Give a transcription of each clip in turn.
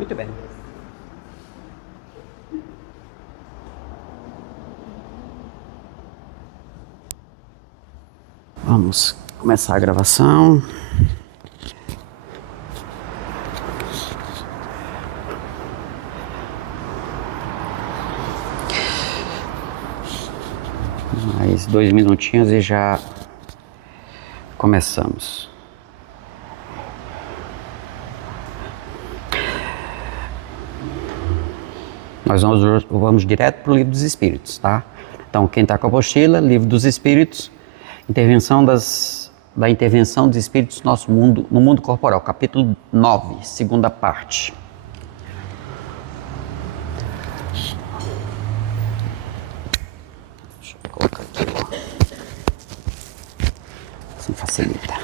Muito bem. Vamos começar a gravação. Mais 2 minutinhos e já começamos. Nós vamos direto para o Livro dos Espíritos, tá? Então, quem está com a apostila, Livro dos Espíritos, da intervenção dos espíritos no nosso mundo, no mundo corporal, capítulo 9, segunda parte. Deixa eu colocar aqui, ó. Assim facilita.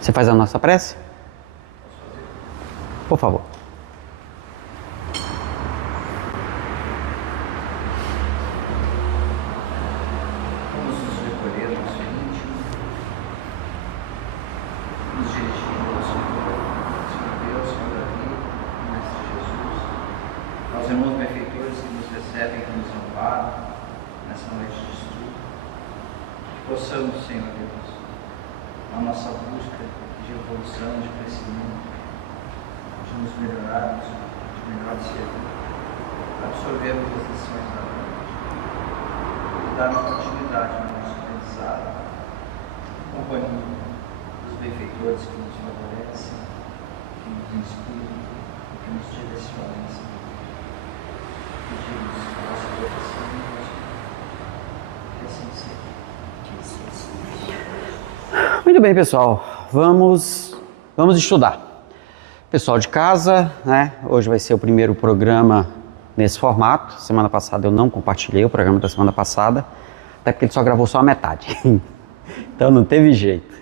Você faz a nossa prece? Por favor. Vamos nos recolher ao nosso íntimo, nos dirigir ao Senhor Deus, Senhor Davi, Mestre Jesus, aos irmãos benfeitores que nos recebem, que nos amparam nessa noite de estudo, que possamos, Senhor Deus, na nossa busca de evolução, de crescimento, de nos melhorarmos, de melhor servir, absorvermos as lições da noite e darmos continuidade no nosso aprendizado, companhia dos benfeitores que nos favorecem, que nos inspiram, que nos direcionam nessa vida. Pedimos a nossa proteção e que assim seja. Muito bem, pessoal. Vamos estudar. Pessoal de casa, né? Hoje vai ser o primeiro programa nesse formato. Semana passada eu não compartilhei o programa da semana passada, até porque ele só gravou só a metade. Então não teve jeito.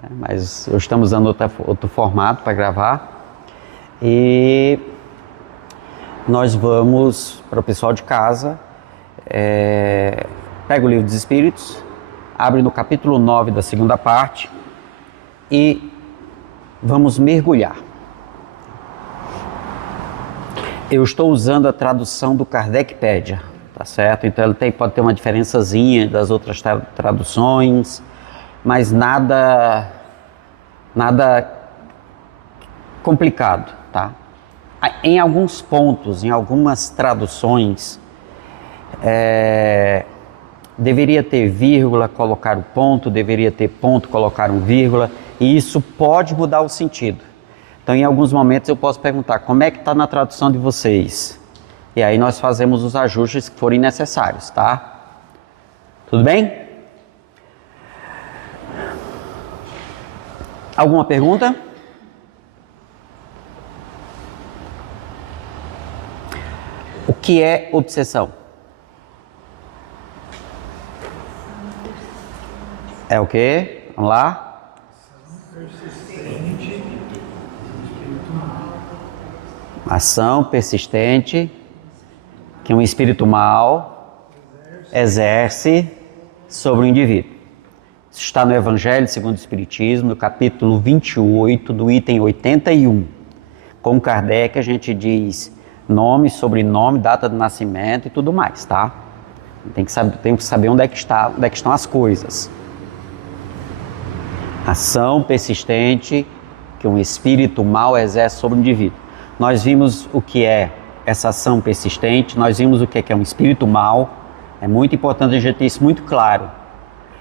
Né? Mas hoje estamos usando outro formato para gravar. E nós vamos, para o pessoal de casa, pega o Livro dos Espíritos, abre no capítulo 9 da segunda parte e vamos mergulhar. Eu estou usando a tradução do Kardecpédia, tá certo? Então ele pode ter uma diferençazinha das outras traduções, mas nada complicado, tá? Em alguns pontos, em algumas traduções, deveria ter vírgula, colocar o ponto, deveria ter ponto, colocar um vírgula, e isso pode mudar o sentido. Então, em alguns momentos eu posso perguntar, como é que está na tradução de vocês? E aí nós fazemos os ajustes que forem necessários, tá? Tudo bem? Alguma pergunta? O que é obsessão? É o quê? Vamos lá? Ação persistente que um espírito mau exerce sobre o indivíduo. Isso está no Evangelho segundo o Espiritismo, no capítulo 28, do item 81. Com Kardec a gente diz nome, sobrenome, data de nascimento e tudo mais, tá? Tem que saber onde é que estão as coisas. Ação persistente que um espírito mau exerce sobre o indivíduo. Nós vimos o que é essa ação persistente, nós vimos o que é um espírito mau, é muito importante a gente ter isso muito claro.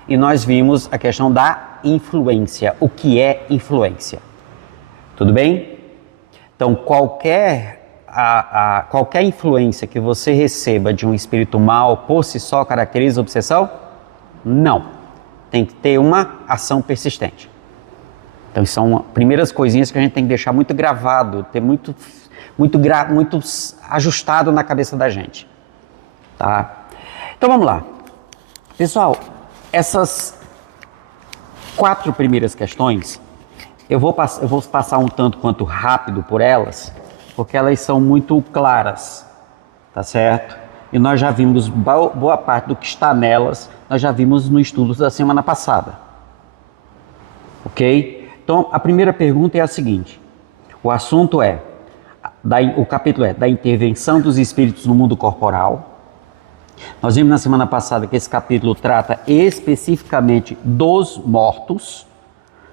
E nós vimos a questão da influência, o que é influência. Tudo bem? Então, qualquer qualquer influência que você receba de um espírito mal por si só caracteriza obsessão? Não. Tem que ter uma ação persistente. Então são primeiras coisinhas que a gente tem que deixar muito gravado, ter muito ajustado na cabeça da gente. Tá? Então vamos lá. Pessoal, essas 4 primeiras questões, eu vou passar um tanto quanto rápido por elas, porque elas são muito claras, tá certo? E nós já vimos boa parte do que está nelas, nós já vimos no estudo da semana passada. Ok? Então, a primeira pergunta é a seguinte. O assunto é, o capítulo é da intervenção dos espíritos no mundo corporal. Nós vimos na semana passada que esse capítulo trata especificamente dos mortos.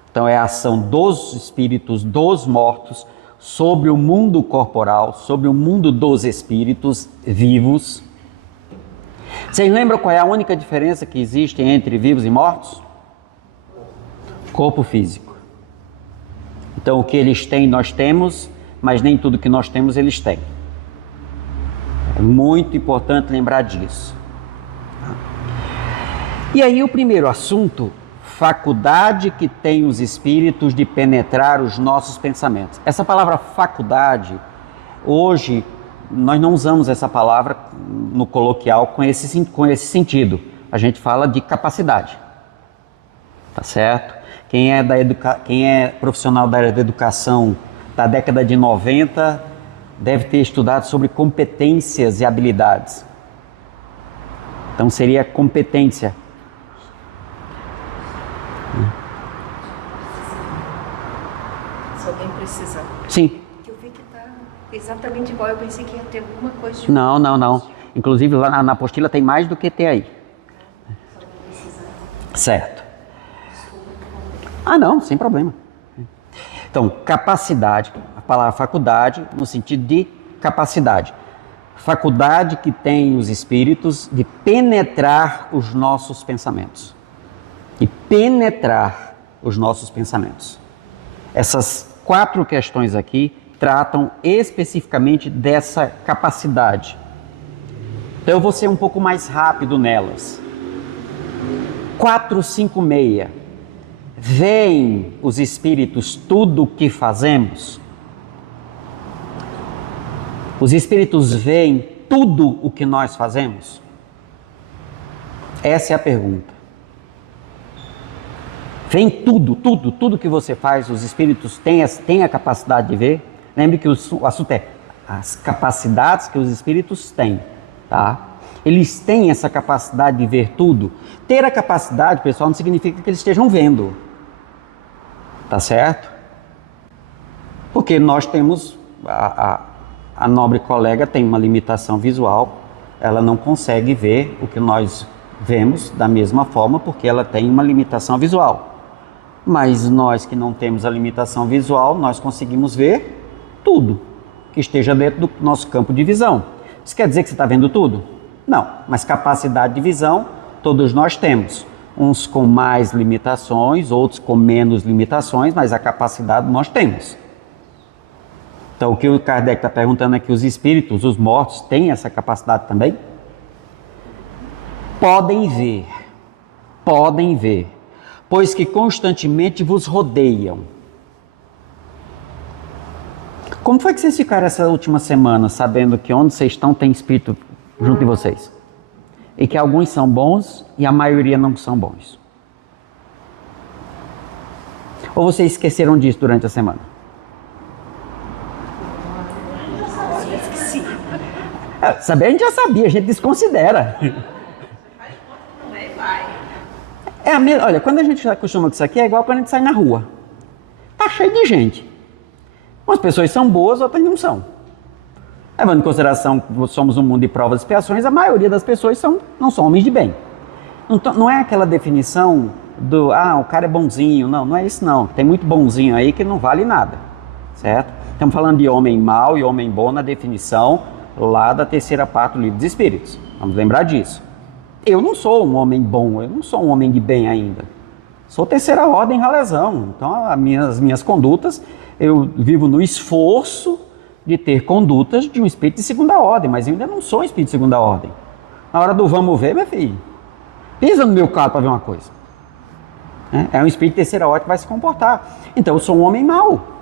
Então, é a ação dos espíritos dos mortos sobre o mundo corporal, sobre o mundo dos espíritos vivos. Vocês lembram qual é a única diferença que existe entre vivos e mortos? Corpo físico. Então, o que eles têm, nós temos, mas nem tudo que nós temos, eles têm. É muito importante lembrar disso. E aí, o primeiro assunto, faculdade que tem os espíritos de penetrar os nossos pensamentos. Essa palavra faculdade, hoje, nós não usamos essa palavra no coloquial com esse sentido. A gente fala de capacidade. Tá certo? Quem é profissional da área da educação da década de 90 deve ter estudado sobre competências e habilidades. Então seria competência. Se alguém precisar. Sim. Eu vi que está exatamente igual, eu pensei que ia ter alguma coisa de... Não. Inclusive lá na apostila tem mais do que tem aí. Certo. Não, sem problema. Então, capacidade, a palavra faculdade no sentido de capacidade. Faculdade que tem os espíritos de penetrar os nossos pensamentos. De penetrar os nossos pensamentos. Essas 4 questões aqui tratam especificamente dessa capacidade. Então eu vou ser um pouco mais rápido nelas. 456. Veem os espíritos tudo o que fazemos? Os espíritos veem tudo o que nós fazemos? Essa é a pergunta. Vem tudo que você faz, os espíritos têm a capacidade de ver? Lembre que o assunto é as capacidades que os espíritos têm, tá? Eles têm essa capacidade de ver tudo. Ter a capacidade, pessoal, não significa que eles estejam vendo, tá certo? Porque nós temos, a nobre colega tem uma limitação visual, ela não consegue ver o que nós vemos da mesma forma, porque ela tem uma limitação visual. Mas nós que não temos a limitação visual, nós conseguimos ver tudo que esteja dentro do nosso campo de visão. Isso quer dizer que você está vendo tudo? Não, mas capacidade de visão todos nós temos. Uns com mais limitações, outros com menos limitações, mas a capacidade nós temos. Então o que o Kardec está perguntando é que os espíritos, os mortos, têm essa capacidade também? Podem ver, pois que constantemente vos rodeiam. Como foi que vocês ficaram essa última semana sabendo que onde vocês estão tem espírito junto de vocês? E que alguns são bons e a maioria não são bons? Ou vocês esqueceram disso durante a semana? Eu esqueci. Saber a gente já sabia, a gente desconsidera. Olha, quando a gente se acostuma com isso aqui, é igual quando a gente sai na rua. Tá cheio de gente. Umas pessoas são boas, outras não são. Levando em consideração que somos um mundo de provas e expiações, a maioria das pessoas não são homens de bem. Não é aquela definição do, o cara é bonzinho. Não é isso não. Tem muito bonzinho aí que não vale nada, certo? Estamos falando de homem mau e homem bom na definição lá da terceira parte do Livro dos Espíritos. Vamos lembrar disso. Eu não sou um homem bom, eu não sou um homem de bem ainda. Sou terceira ordem ralezão. Então, as minhas condutas, eu vivo no esforço de ter condutas de um espírito de segunda ordem, mas eu ainda não sou um espírito de segunda ordem. Na hora do vamos ver, meu filho, pisa no meu carro para ver uma coisa. É um espírito de terceira ordem que vai se comportar. Então eu sou um homem mau.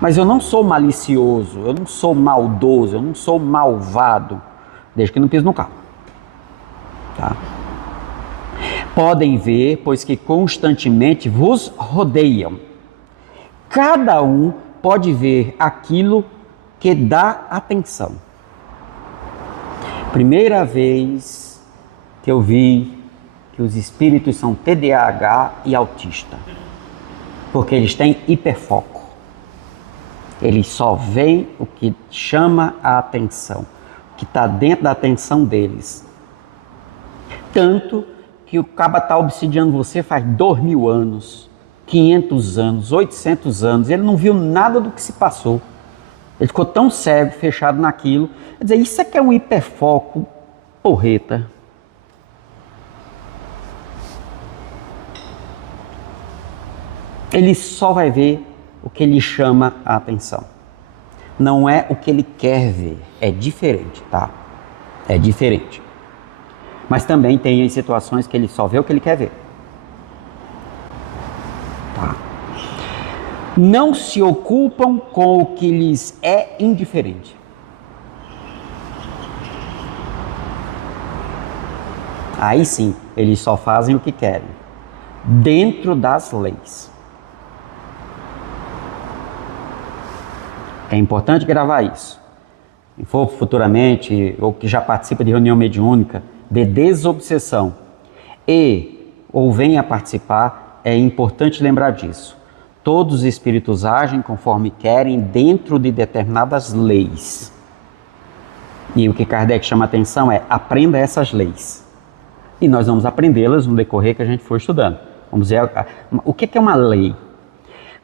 Mas eu não sou malicioso, eu não sou maldoso, eu não sou malvado, desde que não piso no carro. Tá? Podem ver, pois que constantemente vos rodeiam. Cada um pode ver aquilo que dá atenção. Primeira vez que eu vi que os espíritos são TDAH e autista, porque eles têm hiperfoco. Eles só veem o que chama a atenção, o que está dentro da atenção deles. Tanto que o caba está obsidiando você faz 2000 anos, 500 anos, 800 anos, ele não viu nada do que se passou. Ele ficou tão cego, fechado naquilo. Quer dizer, isso aqui é um hiperfoco porreta. Ele só vai ver o que lhe chama a atenção. Não é o que ele quer ver, é diferente, tá? É diferente. Mas também tem situações que ele só vê o que ele quer ver. Tá? Não se ocupam com o que lhes é indiferente. Aí sim, eles só fazem o que querem, dentro das leis. É importante gravar isso. Quem for futuramente, ou que já participa de reunião mediúnica, de desobsessão, ou venha participar, é importante lembrar disso. Todos os espíritos agem conforme querem dentro de determinadas leis. E o que Kardec chama a atenção é, aprenda essas leis. E nós vamos aprendê-las no decorrer que a gente for estudando. Vamos ver o que é uma lei.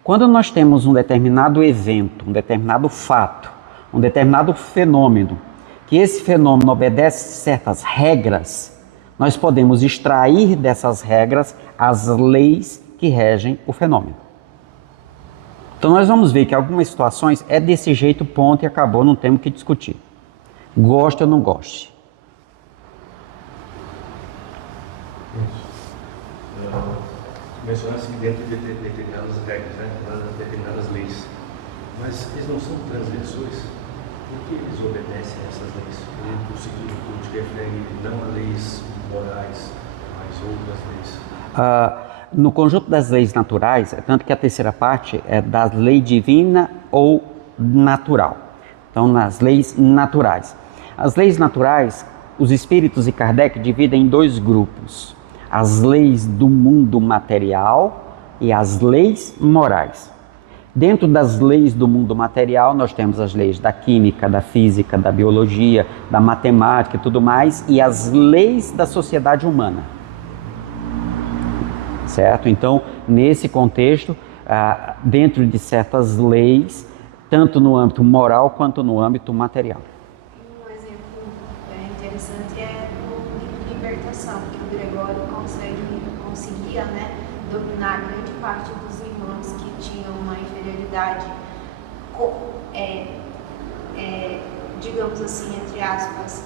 Quando nós temos um determinado evento, um determinado fato, um determinado fenômeno, que esse fenômeno obedece certas regras, nós podemos extrair dessas regras as leis que regem o fenômeno. Então nós vamos ver que algumas situações é desse jeito, ponto, e acabou, não temos que discutir. Goste ou não goste. Mencionaste que dentro de determinadas regras, né, determinadas leis, mas eles não são transgressores? Por que eles obedecem a essas leis? No sentido que refere não a leis morais, mas outras leis. No conjunto das leis naturais, tanto que a terceira parte é da lei divina ou natural. Então, nas leis naturais. As leis naturais, os espíritos e Kardec dividem em dois grupos. As leis do mundo material e as leis morais. Dentro das leis do mundo material, nós temos as leis da química, da física, da biologia, da matemática e tudo mais, e as leis da sociedade humana. Certo? Então, nesse contexto, dentro de certas leis, tanto no âmbito moral quanto no âmbito material. Um exemplo interessante é o livro de libertação, que o Gregório conseguia, né, dominar grande parte dos irmãos que tinham uma inferioridade, digamos assim, entre aspas,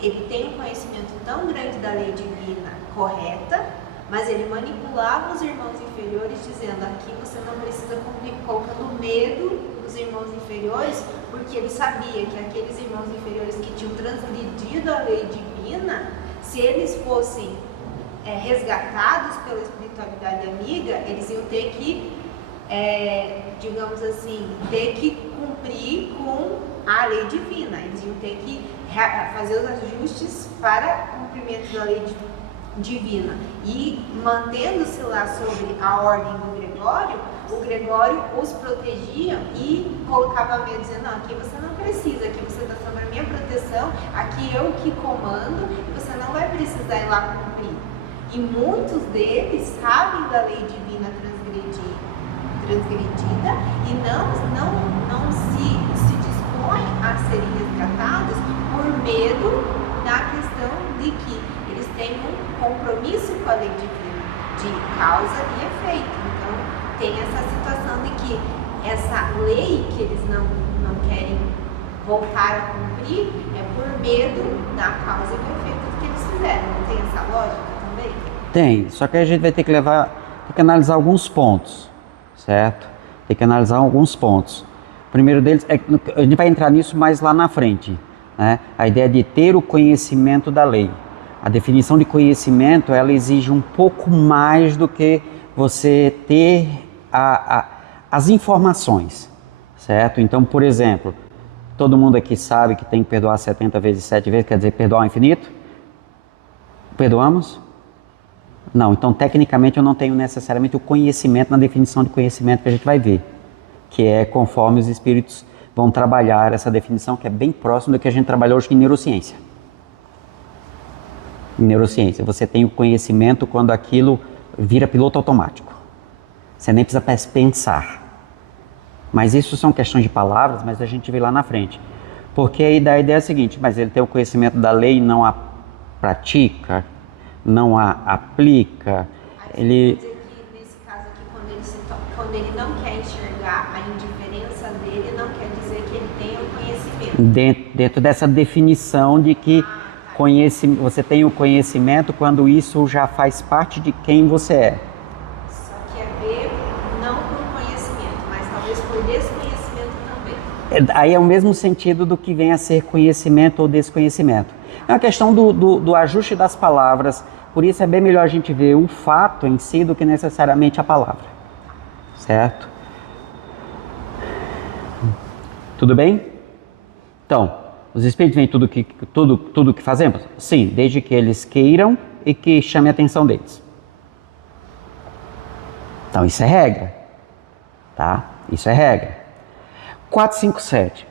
ele tem um conhecimento tão grande da lei divina correta, mas ele manipulava os irmãos inferiores dizendo, aqui você não precisa cumprir, colocando medo dos irmãos inferiores, porque ele sabia que aqueles irmãos inferiores que tinham transgredido a lei divina, se eles fossem resgatados pela espiritualidade amiga, eles iam ter que, digamos assim, ter que cumprir com a lei divina, eles iam ter que fazer os ajustes para cumprimento da lei divina. E mantendo-se lá sobre a ordem do Gregório, o Gregório os protegia e colocava medo, dizendo, não, aqui você não precisa, aqui você está sob a minha proteção, aqui eu que comando, e você não vai precisar ir lá cumprir. E muitos deles sabem da lei divina transgredida e não se dispõem a serem resgatados por medo da questão de que eles têm um compromisso com a lei divina, de causa e efeito. Então, tem essa situação de que essa lei que eles não voltar a cumprir é por medo da causa e do efeito do que eles fizeram. Não tem essa lógica também? Tem, só que a gente vai ter que analisar alguns pontos, certo? Tem que analisar alguns pontos. O primeiro deles, a gente vai entrar nisso mais lá na frente, né? A ideia de ter o conhecimento da lei. A definição de conhecimento, ela exige um pouco mais do que você ter as informações, certo? Então, por exemplo, todo mundo aqui sabe que tem que perdoar 70 vezes 7 vezes, quer dizer, perdoar ao infinito? Perdoamos? Não, então tecnicamente eu não tenho necessariamente o conhecimento na definição de conhecimento que a gente vai ver, que é conforme os espíritos vão trabalhar essa definição, que é bem próximo do que a gente trabalhou hoje em neurociência. Em neurociência, você tem o conhecimento quando aquilo vira piloto automático. Você nem precisa pensar. Mas isso são questões de palavras, mas a gente vê lá na frente. Porque aí a ideia é a seguinte, mas ele tem o conhecimento da lei e não a pratica, não a aplica. Ele... Quer dizer que nesse caso aqui, quando ele não quer enxergar a indiferença dele, não quer dizer que ele tenha o conhecimento. Dentro dessa definição de que você tem o conhecimento quando isso já faz parte de quem você é. Só que é ver não por conhecimento, mas talvez por desconhecimento também. Aí é o mesmo sentido do que vem a ser conhecimento ou desconhecimento. É uma questão do ajuste das palavras, por isso é bem melhor a gente ver o fato em si do que necessariamente a palavra. Certo? Tudo bem? Então, os espíritos veem tudo que fazemos? Sim, desde que eles queiram e que chame a atenção deles. Então, isso é regra. Tá? Isso é regra. 457.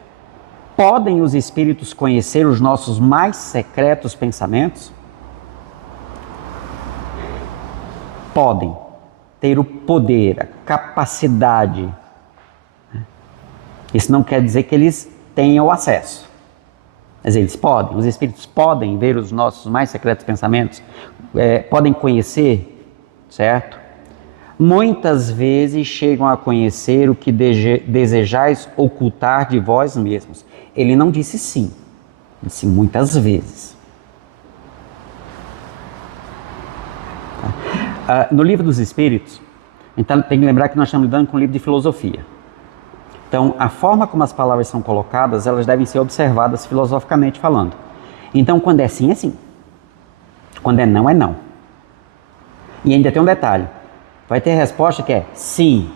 Podem os espíritos conhecer os nossos mais secretos pensamentos? Podem ter o poder, a capacidade. Isso não quer dizer que eles tenham o acesso. Mas eles podem, os espíritos podem ver os nossos mais secretos pensamentos, podem conhecer, certo? Muitas vezes chegam a conhecer o que desejais ocultar de vós mesmos. Ele não disse sim, disse muitas vezes. No livro dos Espíritos, então tem que lembrar que nós estamos lidando com um livro de filosofia. Então, a forma como as palavras são colocadas, elas devem ser observadas filosoficamente falando. Então, quando é sim, é sim. Quando é não, é não. E ainda tem um detalhe. Vai ter resposta que é sim,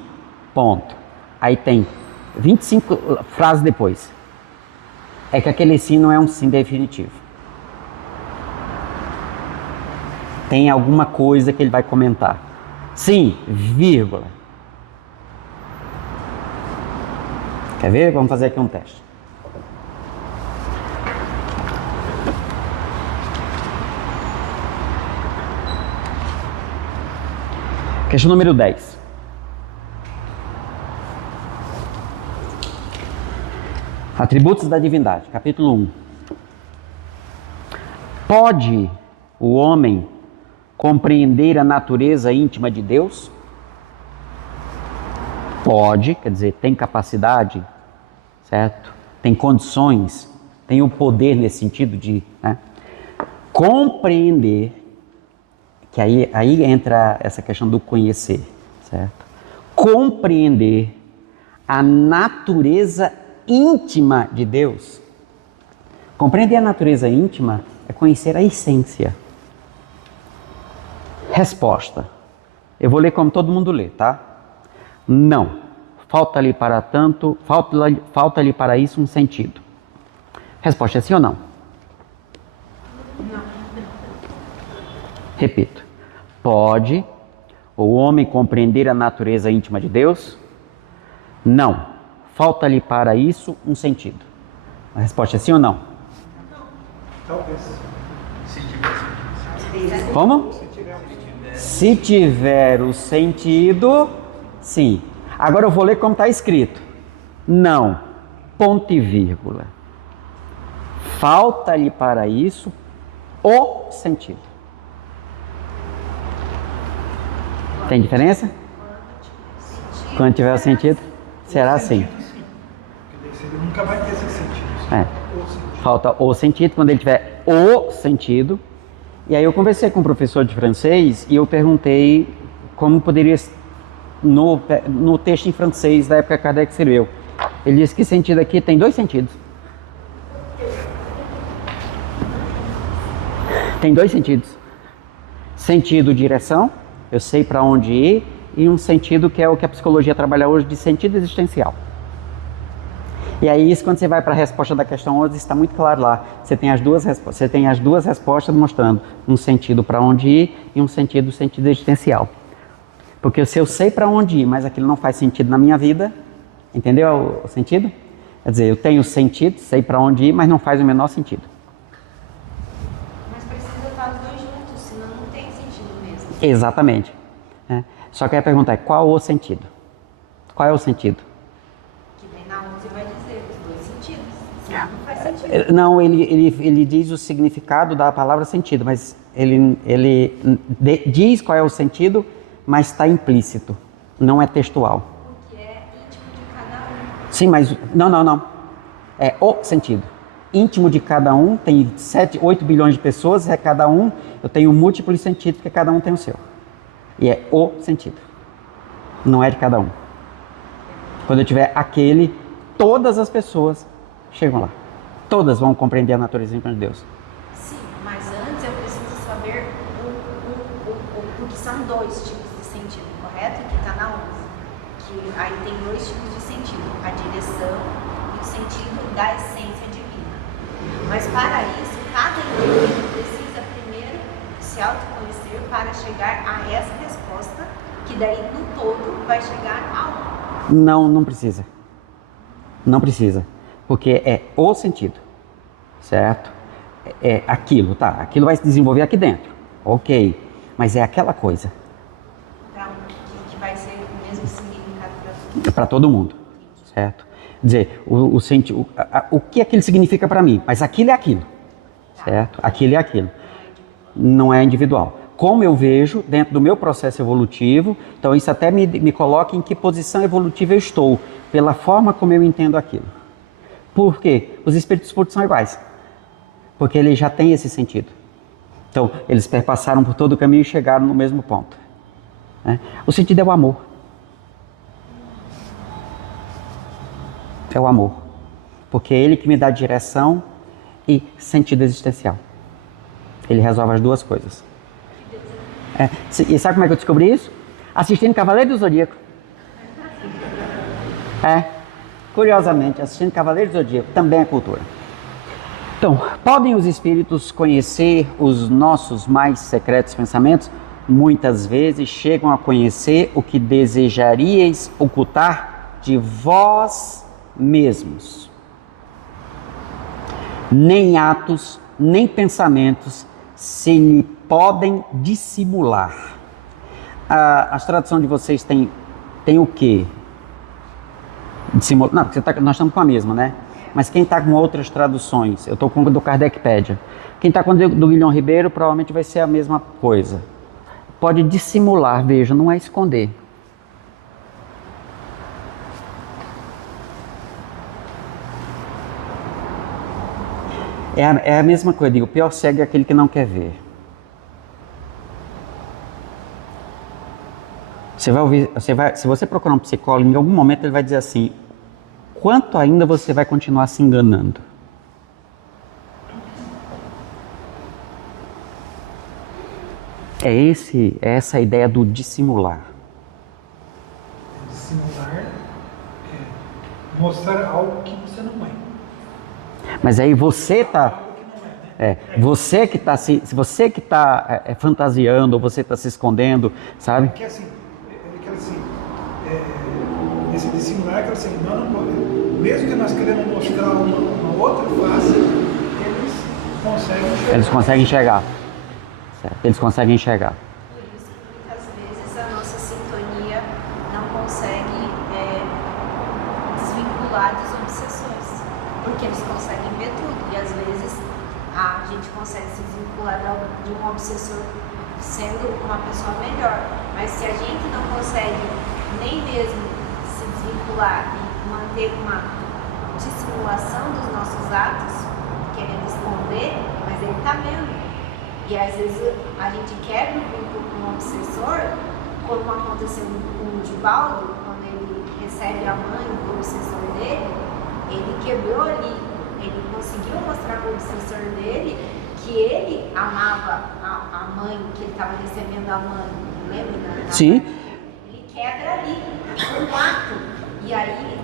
ponto. Aí tem 25 frases depois. É que aquele sim não é um sim definitivo. Tem alguma coisa que ele vai comentar. Sim, vírgula. Quer ver? Vamos fazer aqui um teste. Questão número 10. Atributos da divindade, capítulo 1. Pode o homem compreender a natureza íntima de Deus? Pode, quer dizer, tem capacidade, certo? Tem condições, tem o poder nesse sentido de compreender, que aí entra essa questão do conhecer, certo? Compreender a natureza íntima de Deus. Compreender a natureza íntima é conhecer a essência. Resposta. Eu vou ler como todo mundo lê, tá? Não. Falta-lhe para tanto, falta-lhe para isso um sentido. Resposta é sim ou não? Não. Repito. Pode o homem compreender a natureza íntima de Deus? Não. Falta-lhe para isso um sentido. A resposta é sim ou não? Talvez. Se tiver. Como? Se tiver o sentido, sim. Agora eu vou ler como está escrito. Não, ponto e vírgula. Falta-lhe para isso o sentido. Tem diferença? Quando tiver o sentido, será assim. Ele nunca vai ter esse sentido. É. O sentido. Falta o sentido, quando ele tiver o sentido. E aí eu conversei com um professor de francês e eu perguntei como poderia, no texto em francês da época que Kardec escreveu. Ele disse que sentido aqui tem dois sentidos. Tem dois sentidos. Sentido direção, eu sei para onde ir, e um sentido que é o que a psicologia trabalha hoje de sentido existencial. E aí isso, quando você vai para a resposta da questão 11, está muito claro lá. Você tem as duas respostas mostrando um sentido para onde ir e um sentido existencial. Porque se eu sei para onde ir, mas aquilo não faz sentido na minha vida, entendeu o sentido? Quer dizer, eu tenho sentido, sei para onde ir, mas não faz o menor sentido. Mas precisa estar os dois juntos, senão não tem sentido mesmo. Exatamente. É. Só que a pergunta é, qual o sentido? Qual é o sentido? Que vem na 11 vai dizer os dois sentidos. Senão não faz sentido. Não, ele diz o significado da palavra sentido, mas ele diz qual é o sentido, mas está implícito, não é textual. Porque é íntimo de cada um. Sim, mas não. É o sentido. Íntimo de cada um, tem 8 bilhões de pessoas, é cada um, eu tenho múltiplos sentidos, porque cada um tem o seu. E é o sentido, não é de cada um. Quando eu tiver aquele, todas as pessoas chegam lá. Todas vão compreender a natureza de Deus. Sim, mas antes eu preciso saber porque são dois tipos de sentido, correto? Que está na 11. Que aí tem dois tipos de sentido, a direção e o sentido da essência divina. Mas para isso, cada indivíduo precisa primeiro se autoconhecer para chegar a essa resposta, que daí no todo vai chegar a um. Não precisa. Não precisa. Porque é o sentido, certo? É aquilo, tá? Aquilo vai se desenvolver aqui dentro, ok. Mas é aquela coisa. Para que vai ser o mesmo significado para todos. Para todo mundo, certo? Quer dizer, o que aquilo significa para mim, mas aquilo é aquilo, certo? Aquilo é aquilo. Não é individual. Como eu vejo dentro do meu processo evolutivo, então isso até me coloca em que posição evolutiva eu estou, pela forma como eu entendo aquilo. Por quê? Os espíritos puros são iguais. Porque eles já têm esse sentido. Então, eles perpassaram por todo o caminho e chegaram no mesmo ponto. Né? O sentido é o amor. É o amor. Porque é ele que me dá direção e sentido existencial. Ele resolve as duas coisas. E sabe como é que eu descobri isso? Assistindo Cavaleiro do Zodíaco. Curiosamente, assistindo Cavaleiro do Zodíaco também é cultura. Então, podem os espíritos conhecer os nossos mais secretos pensamentos? Muitas vezes chegam a conhecer o que desejaríeis ocultar de vós mesmos. Nem atos, nem pensamentos se lhe podem dissimular. As traduções de vocês têm o quê? Dissimular? Não, porque nós estamos com a mesma, né? Mas quem está com outras traduções? Eu estou com o do Kardecpédia. Quem está com o do Guilhom Ribeiro provavelmente vai ser a mesma coisa. Pode dissimular, veja, não é esconder. É a mesma coisa, digo, o pior cego é aquele que não quer ver. Você vai ouvir, se você procurar um psicólogo, em algum momento ele vai dizer assim, quanto ainda você vai continuar se enganando? É essa a ideia do dissimular. Dissimular é mostrar algo que você não é. Mas aí você está... você que está fantasiando, ou você está se escondendo, sabe? Porque assim, esse dissimular que assim, nós não podemos, mesmo que nós queremos mostrar uma outra face, eles conseguem enxergar. Certo, eles conseguem enxergar. Por isso que muitas vezes a nossa sintonia não consegue desvincular das obsessões, porque eles conseguem ver tudo e às vezes a gente consegue se desvincular de um obsessor sendo uma pessoa melhor, mas se a gente não consegue nem mesmo se desvincular e manter uma simulação dos nossos atos, querendo esconder, mas ele está vendo. E às vezes a gente quebra o vínculo com o obsessor, como aconteceu com o Divaldo, quando ele recebe a mãe do obsessor dele, ele quebrou ali, ele conseguiu mostrar para o obsessor dele que ele amava a mãe, que ele estava recebendo a mãe, lembra? Sim. Ele quebra ali, um ato, e aí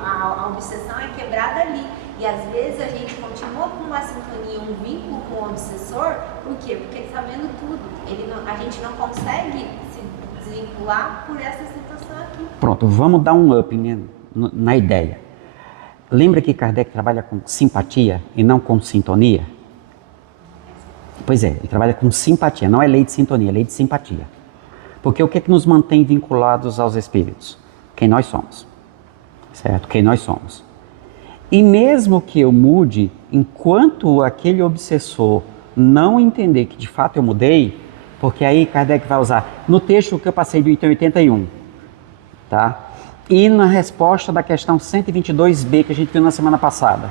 a obsessão é quebrada ali. E às vezes a gente continua com uma sintonia, um vínculo com o obsessor, por quê? Porque ele está vendo tudo. A gente não consegue se desvincular por essa situação aqui. Pronto, vamos dar um up na ideia. Lembra que Kardec trabalha com simpatia e não com sintonia? Pois é, ele trabalha com simpatia, não é lei de sintonia, é lei de simpatia. Porque o que é que nos mantém vinculados aos espíritos? Quem nós somos, certo? Quem nós somos. E mesmo que eu mude, enquanto aquele obsessor não entender que de fato eu mudei, porque aí Kardec vai usar no texto que eu passei do item 81, tá? E na resposta da questão 122b que a gente viu na semana passada.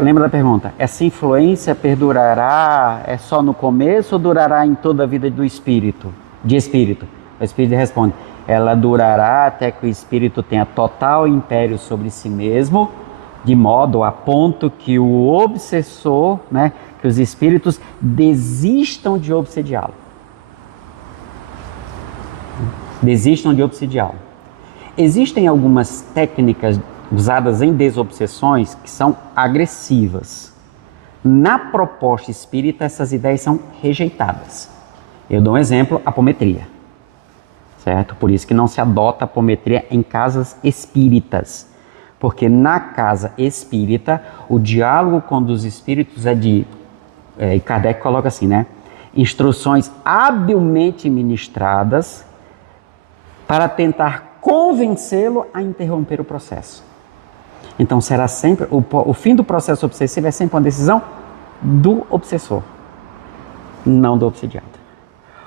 Lembra da pergunta? Essa influência perdurará só no começo ou durará em toda a vida do espírito? De espírito. O espírito responde: ela durará até que o espírito tenha total império sobre si mesmo, de modo a ponto que o obsessor, né, que os espíritos desistam de obsediá-lo. Desistam de obsediá-lo. Existem algumas técnicas usadas em desobsessões que são agressivas. Na proposta espírita, essas ideias são rejeitadas. Eu dou um exemplo: apometria. Certo? Por isso que não se adota apometria em casas espíritas. Porque na casa espírita, o diálogo com os espíritos e Kardec coloca assim, né? Instruções habilmente ministradas para tentar convencê-lo a interromper o processo. Então será sempre, o fim do processo obsessivo é sempre uma decisão do obsessor, não do obsediado.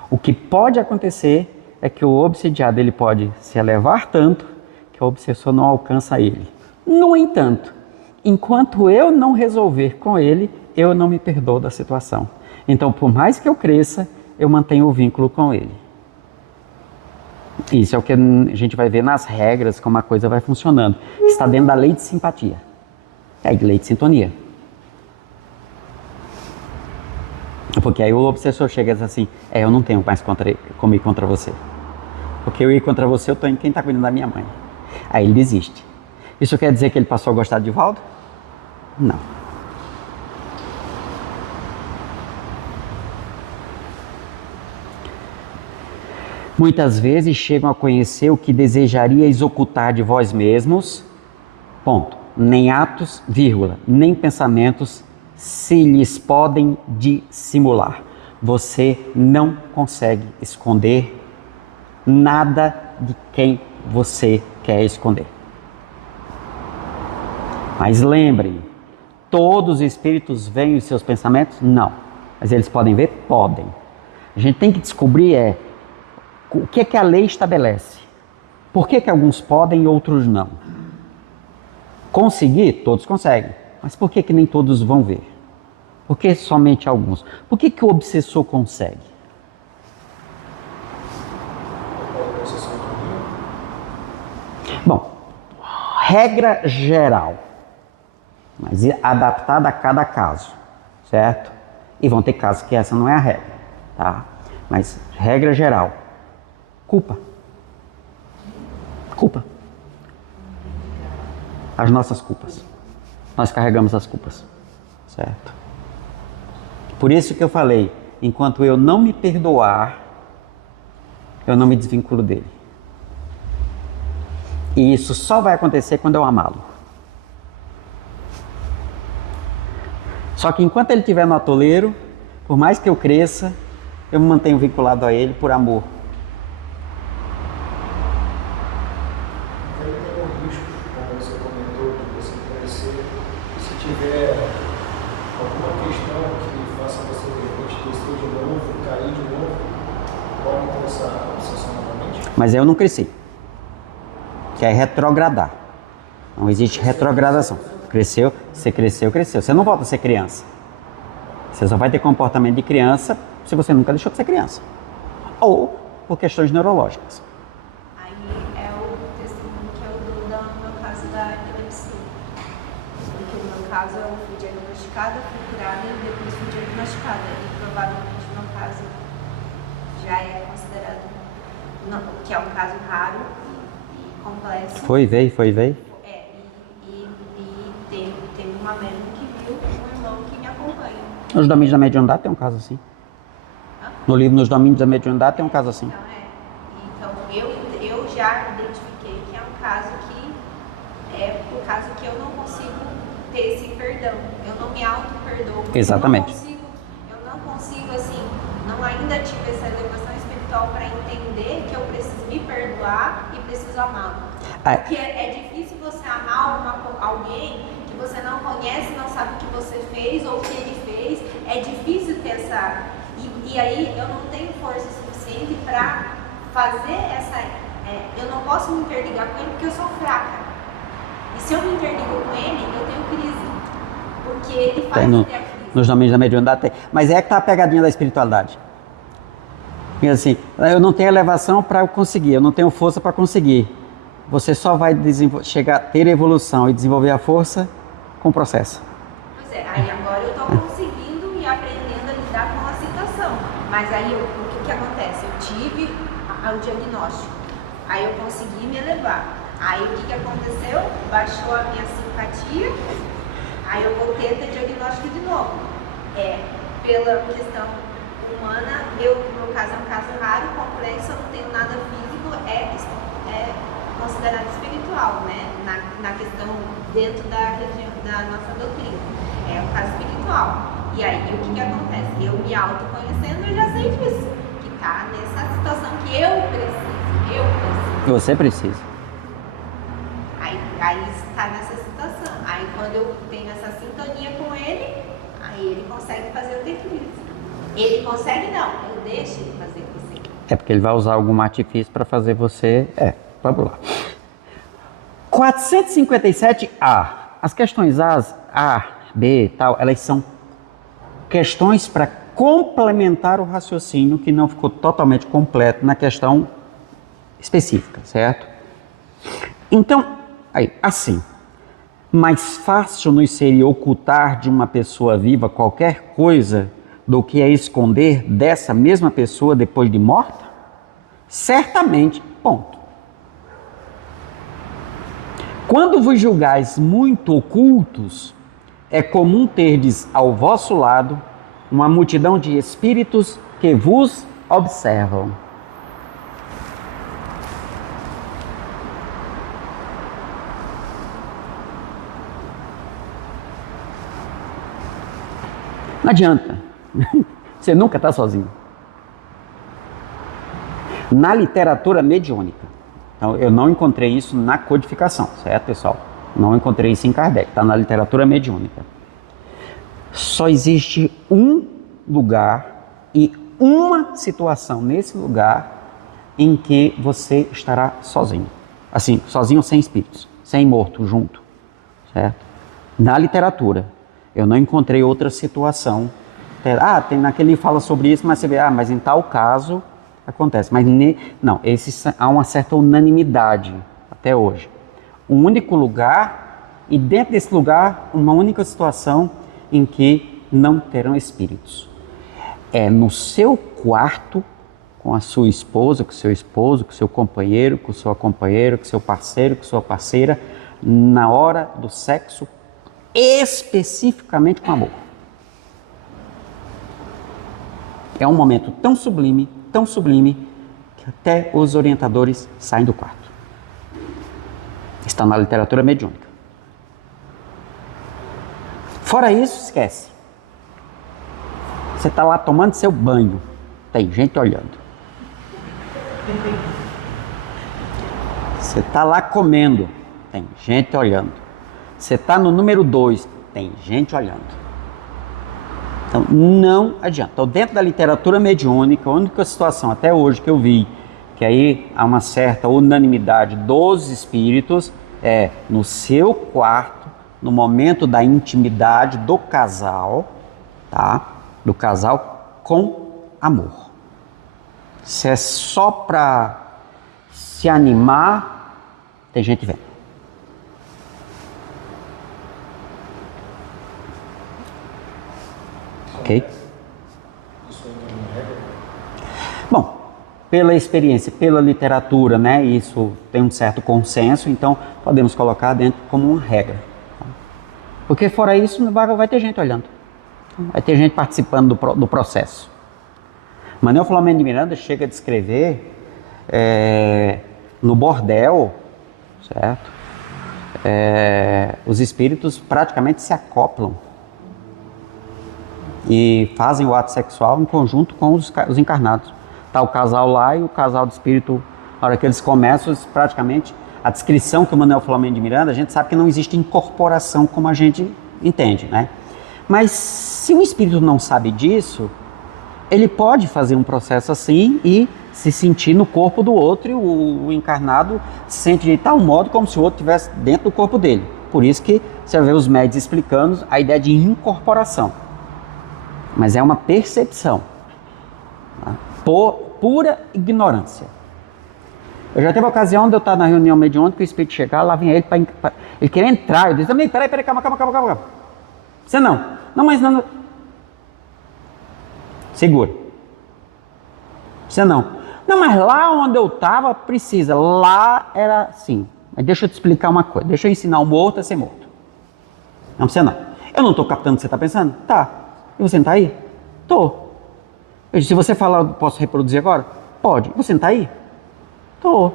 O que pode acontecer é que o obsediado ele pode se elevar tanto que o obsessor não alcança ele. No entanto, enquanto eu não resolver com ele, eu não me perdoo da situação. Então, por mais que eu cresça, eu mantenho o vínculo com ele. Isso é o que a gente vai ver nas regras, como a coisa vai funcionando. Está dentro da lei de simpatia. É a lei de sintonia. Porque aí o obsessor chega e diz assim: eu não tenho mais como ir contra você. Porque eu ir contra você, eu estou em quem está cuidando da minha mãe. Aí ele desiste. Isso quer dizer que ele passou a gostar de Divaldo? Não. Muitas vezes chegam a conhecer o que desejaríeis ocultar de vós mesmos, ponto. Nem atos, vírgula, nem pensamentos se lhes podem dissimular. Você não consegue esconder nada de quem você quer esconder. Mas lembrem, todos os espíritos veem os seus pensamentos? Não. Mas eles podem ver? Podem. A gente tem que descobrir o que é que a lei estabelece. Por que que alguns podem e outros não? Conseguir? Todos conseguem. Mas por que que nem todos vão ver? Por que somente alguns? Por que que o obsessor consegue? Bom, regra geral, mas adaptada a cada caso, certo? E vão ter casos que essa não é a regra, tá? Mas regra geral, culpa. Culpa. As nossas culpas. Nós carregamos as culpas, certo? Por isso que eu falei, enquanto eu não me perdoar, eu não me desvinculo dele. E isso só vai acontecer quando eu amá-lo. Só que enquanto ele estiver no atoleiro, por mais que eu cresça, eu me mantenho vinculado a ele por amor. Ele tem um risco, como você comentou, de você conhecer, se tiver alguma questão que faça você de repente descer de novo, cair de novo, pode ter essa obsessão novamente? Mas eu não cresci. que é retrogradar. Não existe retrogradação. Cresceu, cresceu. Você não volta a ser criança. Você só vai ter comportamento de criança se você nunca deixou de ser criança. Ou por questões neurológicas. Aí é o testemunho que eu dou no meu caso da epilepsia. Porque no meu caso eu fui diagnosticada, fui curada e depois fui diagnosticada. E provavelmente no meu caso já é considerado, que é um caso raro e complexo. Veio. E teve uma médica que viu um irmão que me acompanha. Nos domínios da mediunidade tem um caso assim. No livro Nos Domínios da Mediunidade tem um caso assim. Então eu já identifiquei que é um caso que é o caso que eu não consigo ter esse perdão. Eu não me auto-perdoo. Exatamente. Eu não consigo assim, não ainda tive essa elevação espiritual para entender que eu preciso me perdoar e preciso amá-lo. Porque é difícil você amar alguém que você não conhece, não sabe o que você fez ou o que ele fez. É difícil ter essa... E aí eu não tenho força suficiente para fazer essa... eu não posso me interligar com ele porque eu sou fraca. E se eu me interligo com ele, eu tenho crise. Porque ele faz ter a crise. Nos domínios da mediunidade tem. Mas é que tá a pegadinha da espiritualidade. E assim, eu não tenho elevação para conseguir, eu não tenho força para conseguir. Você só vai chegar a ter evolução e desenvolver a força com o processo. Pois é, aí agora eu estou conseguindo e aprendendo a lidar com a situação. Mas aí o que acontece? Eu tive o diagnóstico, aí eu consegui me elevar. Aí o que aconteceu? Baixou a minha simpatia, aí eu voltei a ter diagnóstico de novo. Pela questão humana, no meu caso é um caso raro, complexo, eu não tenho nada físico, é considerado espiritual, né? Na questão dentro da região da nossa doutrina. É um caso espiritual. E aí, o que acontece? Eu me autoconhecendo, eu já sei disso. Que tá nessa situação que eu preciso. Você precisa. Aí está nessa situação. Aí quando eu tenho essa sintonia com ele, aí ele consegue fazer o equilíbrio. Ele consegue não, eu deixo ele fazer com você. É porque ele vai usar algum artifício para fazer você... Vamos lá. 457A. As questões A, B e tal, elas são questões para complementar o raciocínio que não ficou totalmente completo na questão específica, certo? Então, aí, assim, mais fácil nos seria ocultar de uma pessoa viva qualquer coisa do que esconder dessa mesma pessoa depois de morta? Certamente, ponto. Quando vos julgais muito ocultos, é comum terdes ao vosso lado uma multidão de espíritos que vos observam. Não adianta, você nunca está sozinho. Na literatura mediúnica, então, eu não encontrei isso na codificação, certo, pessoal? Não encontrei isso em Kardec, está na literatura mediúnica. Só existe um lugar e uma situação nesse lugar em que você estará sozinho. Assim, sozinho sem espíritos, sem morto junto, certo? Na literatura, eu não encontrei outra situação. Tem naquele fala sobre isso, mas você vê, mas em tal caso... acontece, mas não, há uma certa unanimidade até hoje. Um único lugar e dentro desse lugar uma única situação em que não terão espíritos. É no seu quarto, com a sua esposa, com o seu esposo, com o seu companheiro, com sua companheira, com o seu parceiro, com sua parceira, na hora do sexo, especificamente com amor. É um momento tão sublime, que até os orientadores saem do quarto. Está na literatura mediúnica. Fora isso, esquece. Você está lá tomando seu banho, tem gente olhando. Você está lá comendo, tem gente olhando. Você está no número 2, tem gente olhando. Então, não adianta. Então, dentro da literatura mediúnica, a única situação até hoje que eu vi que aí há uma certa unanimidade dos espíritos, é no seu quarto, no momento da intimidade do casal, tá? Do casal com amor. Se é só para se animar, tem gente vendo. Ok? Bom, pela experiência, pela literatura, né? Isso tem um certo consenso, então podemos colocar dentro como uma regra. Tá? Porque fora isso, vai ter gente olhando. Vai ter gente participando do processo. Manuel Filomeno de Miranda chega a descrever no bordel, certo? Os espíritos praticamente se acoplam e fazem o ato sexual em conjunto com os encarnados. Está o casal lá e o casal de espírito, na hora que eles começam, praticamente, a descrição que o Manuel Filomeno de Miranda, a gente sabe que não existe incorporação como a gente entende, né? Mas se o espírito não sabe disso, ele pode fazer um processo assim e se sentir no corpo do outro, e o encarnado se sente de tal modo como se o outro estivesse dentro do corpo dele. Por isso que você vê os médios explicando a ideia de incorporação. Mas é uma percepção, tá? Por pura ignorância. Eu já teve a ocasião de eu estar na reunião mediúnica, que o espírito chegar, lá vinha ele para ele querer entrar. Eu disse, peraí, calma. Você não. Não, mas não. Segura. Você não. Não, mas lá onde eu estava, precisa. Lá era assim. Mas deixa eu te explicar uma coisa. Deixa eu ensinar o morto a ser morto. Não, você não. Eu não estou captando o que você está pensando? Tá. E você não está aí? Tô. Eu disse, se você falar, posso reproduzir agora? Pode. Você não está aí? Tô.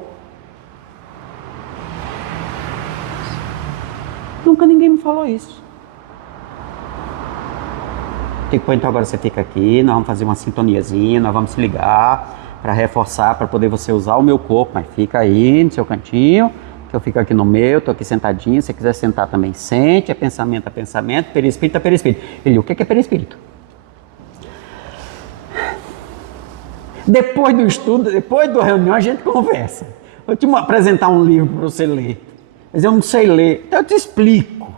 Nunca ninguém me falou isso. Então agora você fica aqui, nós vamos fazer uma sintoniazinha, nós vamos se ligar para reforçar, para poder você usar o meu corpo, mas fica aí no seu cantinho, que eu fico aqui no meu, estou aqui sentadinho, se você quiser sentar também sente, é pensamento, perispírito, é perispírito. Ele, o que é perispírito? Depois do estudo, depois da reunião, a gente conversa. Eu te apresentar um livro para você ler, mas eu não sei ler, então eu te explico.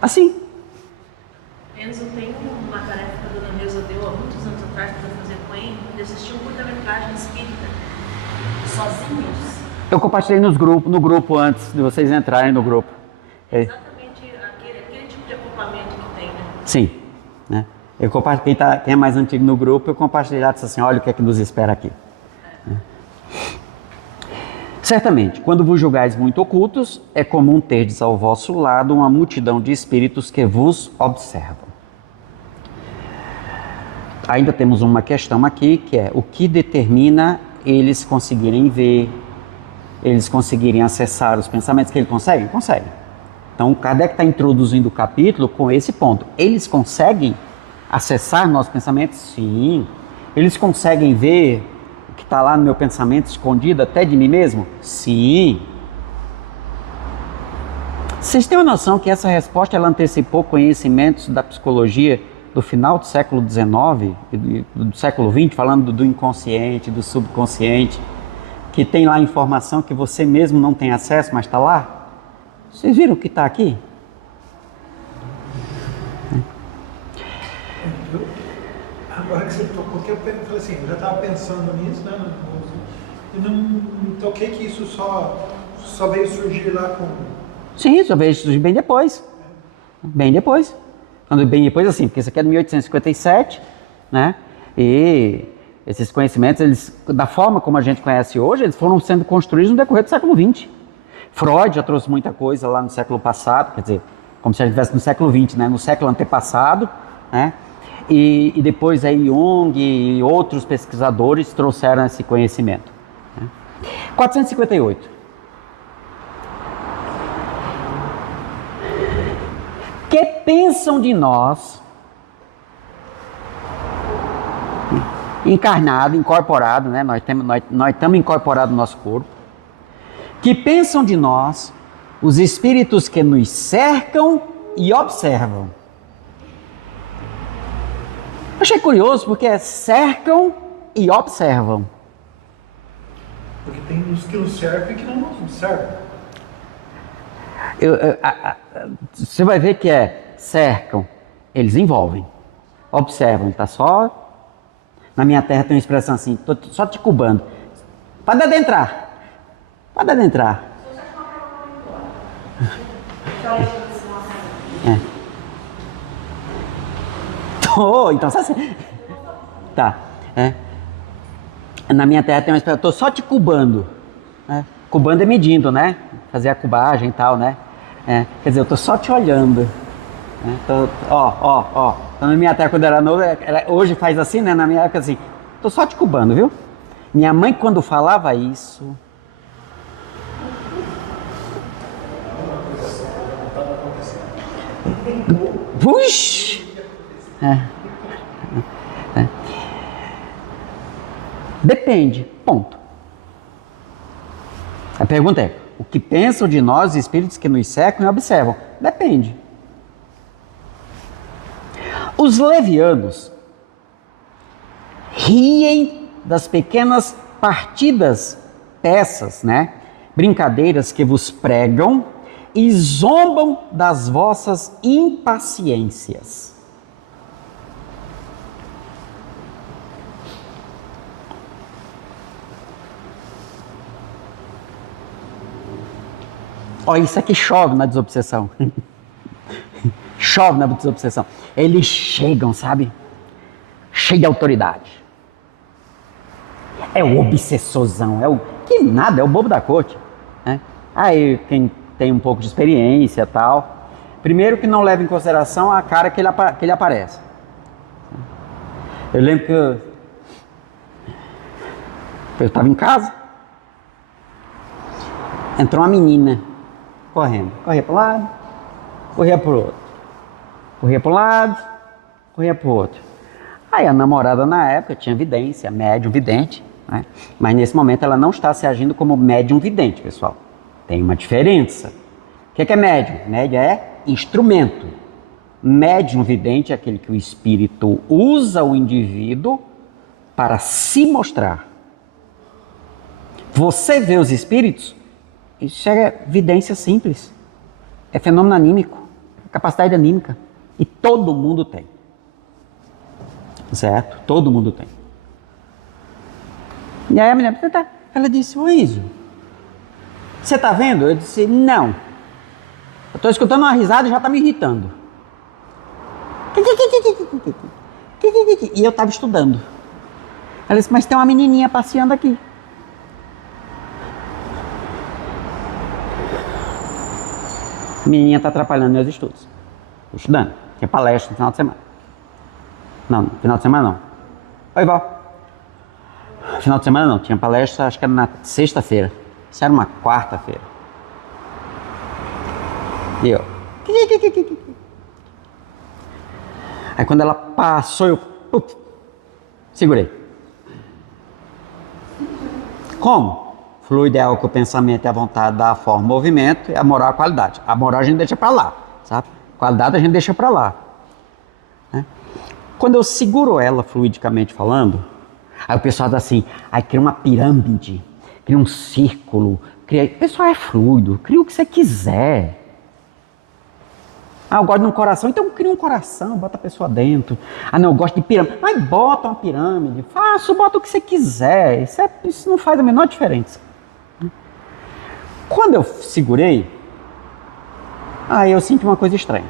Assim. Enzo, tem uma tarefa que a dona Neuza deu há muitos anos atrás para fazer com ele, de assistir um curta-metragem espírita, sozinhos. Eu compartilhei no grupo antes de vocês entrarem no grupo. Exatamente aquele tipo de acoplamento que tem, né? Sim. Né? Quem é mais antigo no grupo, eu compartilhei lá e disse assim, olha o que é que nos espera aqui. Certamente, quando vos julgais muito ocultos, é comum terdes ao vosso lado uma multidão de espíritos que vos observam. Ainda temos uma questão aqui, que é o que determina eles conseguirem ver, eles conseguirem acessar os pensamentos que eles conseguem? Conseguem. Então, Kardec está introduzindo o capítulo com esse ponto. Eles conseguem acessar nossos pensamentos? Sim. Eles conseguem ver o que está lá no meu pensamento escondido até de mim mesmo? Sim. Vocês têm uma noção que essa resposta ela antecipou conhecimentos da psicologia do final do século XIX e do século XX, falando do inconsciente, do subconsciente, que tem lá informação que você mesmo não tem acesso, mas está lá? Vocês viram o que está aqui? Agora que você tocou, que eu falei assim, eu já estava pensando nisso, né? E não toquei que isso só veio surgir lá com... Sim, só veio surgir bem depois. Bem depois. Quando bem depois, assim, porque isso aqui é de 1857, né? E esses conhecimentos, eles, da forma como a gente conhece hoje, eles foram sendo construídos no decorrer do século XX. Freud já trouxe muita coisa lá no século passado, quer dizer, como se a gente estivesse no século XX, né? No século antepassado, né? E depois aí Jung e outros pesquisadores trouxeram esse conhecimento. Né? 458. Que pensam de nós, encarnado, incorporado, né? Nós estamos incorporados no nosso corpo, que pensam de nós os espíritos que nos cercam e observam. Achei curioso porque cercam e observam. os que nos cercam e que não nos observam. Você vai ver que cercam, eles envolvem, observam, tá só... Na minha terra tem uma expressão assim, tô só te cubando. Pode adentrar. Pode adentrar. Então assim. Tá. Na minha terra tem uma expressão, tô só te cubando. Cubando é medindo, né? Fazer a cubagem e tal, né? Quer dizer, eu tô só te olhando. Então, na minha terra, quando era novo, hoje faz assim, né? Na minha época, assim, tô só te cubando, viu? Minha mãe, quando falava isso... Puxa! Depende, ponto. A pergunta é, o que pensam de nós, espíritos que nos cercam e observam? Depende. Os levianos riem das pequenas partidas, peças, né? Brincadeiras que vos pregam e zombam das vossas impaciências. Olha, isso aqui chove na desobsessão. Chove na desobsessão. Eles chegam, sabe? Cheio de autoridade. É o obsessorzão, que nada, é o bobo da corte. Né? Aí quem tem um pouco de experiência e tal. Primeiro que não leva em consideração a cara que ele aparece. Eu lembro que eu estava em casa, entrou uma menina correndo. Corria para um lado, corria para o outro. Corria para um lado, corria para o outro. Aí a namorada na época tinha vidência, médium vidente, né? Mas nesse momento ela não está se agindo como médium vidente, pessoal. Tem uma diferença. O que é médium? Médium é instrumento. Médium vidente é aquele que o espírito usa o indivíduo para se mostrar. Você vê os espíritos, isso é vidência simples. É fenômeno anímico, capacidade anímica. E todo mundo tem. Certo? Todo mundo tem. E aí a mulher, ela disse, ô Enzo, você tá vendo? Eu disse, não. Eu tô escutando uma risada e já tá me irritando. E eu tava estudando. Ela disse, mas tem uma menininha passeando aqui. A menininha tá atrapalhando meus estudos. Tô estudando. Tinha palestra no final de semana. Não, no final de semana não. Oi, vó. Final de semana não, tinha palestra, acho que era na sexta-feira. Isso era uma quarta-feira. E eu... Aí quando ela passou, eu... segurei. Como? Fluido é algo que o pensamento e a vontade dá a forma, movimento, e a moral a qualidade. A moral a gente deixa pra lá, sabe? A qualidade a gente deixa pra lá. Né? Quando eu seguro ela, fluidicamente falando, aí o pessoal diz assim, aí cria uma pirâmide, cria um círculo, cria... O pessoal é fluido, cria o que você quiser. Ah, eu gosto de um coração, então cria um coração, bota a pessoa dentro. Ah, não, eu gosto de pirâmide. Mas bota uma pirâmide, faça, bota o que você quiser. Isso não faz a menor diferença. Quando eu segurei, aí eu senti uma coisa estranha.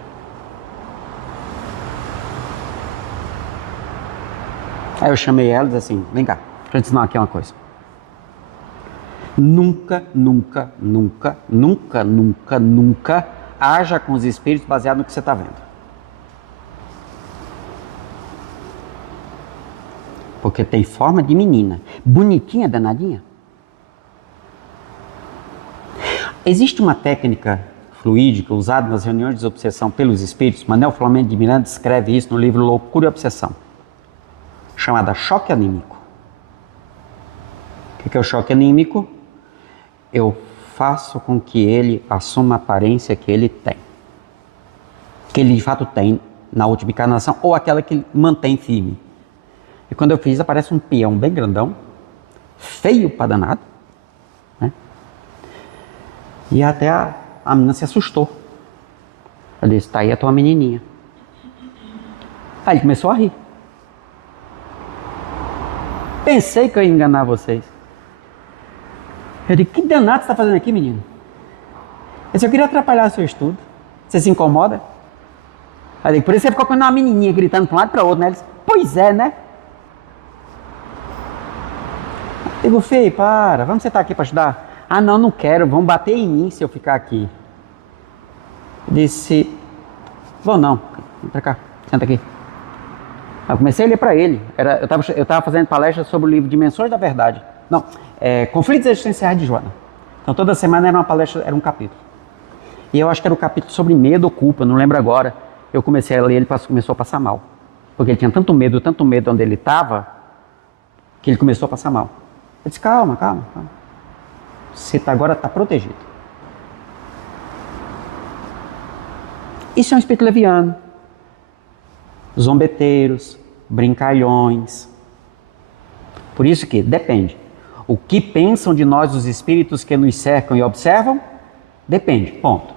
Aí eu chamei ela e disse assim, vem cá, deixa eu te ensinar aqui uma coisa. Nunca, nunca, nunca, nunca, nunca, nunca haja com os espíritos baseado no que você está vendo. Porque tem forma de menina. Bonitinha, danadinha. Existe uma técnica fluídica usada nas reuniões de desobsessão pelos espíritos. Manuel Flamengo de Miranda escreve isso no livro Loucura e Obsessão, chamada choque anímico. O que é o choque anímico? Eu faço com que ele assuma a aparência que ele tem. Que ele de fato tem na última encarnação, ou aquela que ele mantém firme. E quando eu fiz, aparece um peão bem grandão, feio para danado, E até a menina se assustou. Ela disse, tá aí a tua menininha. Aí ele começou a rir. Pensei que eu ia enganar vocês. Eu disse, que danado você está fazendo aqui, menino? Eu disse, eu queria atrapalhar o seu estudo. Você se incomoda? Aí eu disse, por isso você ficou com uma menininha gritando para um lado e para outro, né? Ele disse, pois é, né? Eu digo, Fê, para, vamos sentar aqui para estudar? Ah, não, não quero, vão bater em mim se eu ficar aqui. Eu disse, bom, não, vem para cá, senta aqui. Eu comecei a ler para ele. Eu estava fazendo palestra sobre o livro Dimensões da Verdade. Não, Conflitos Existenciais de Joana. Então toda semana era uma palestra, era um capítulo. E eu acho que era o capítulo sobre medo ou culpa, não lembro agora. Eu comecei a ler, ele começou a passar mal. Porque ele tinha tanto medo onde ele estava, que ele começou a passar mal. Eu disse, calma. Você agora está protegido. Isso é um espírito leviano. Zombeteiros, brincalhões. Por isso que depende. O que pensam de nós os espíritos que nos cercam e observam? Depende, ponto.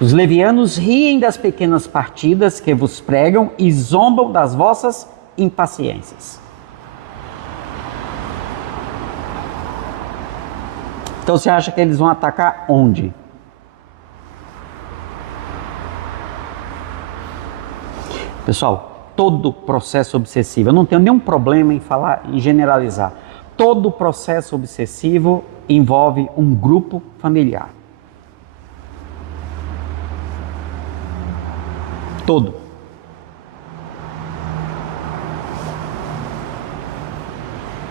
Os levianos riem das pequenas partidas que vos pregam e zombam das vossas impaciências. Então você acha que eles vão atacar onde? Pessoal, todo processo obsessivo, eu não tenho nenhum problema em falar, em generalizar. Todo processo obsessivo envolve um grupo familiar. Todo.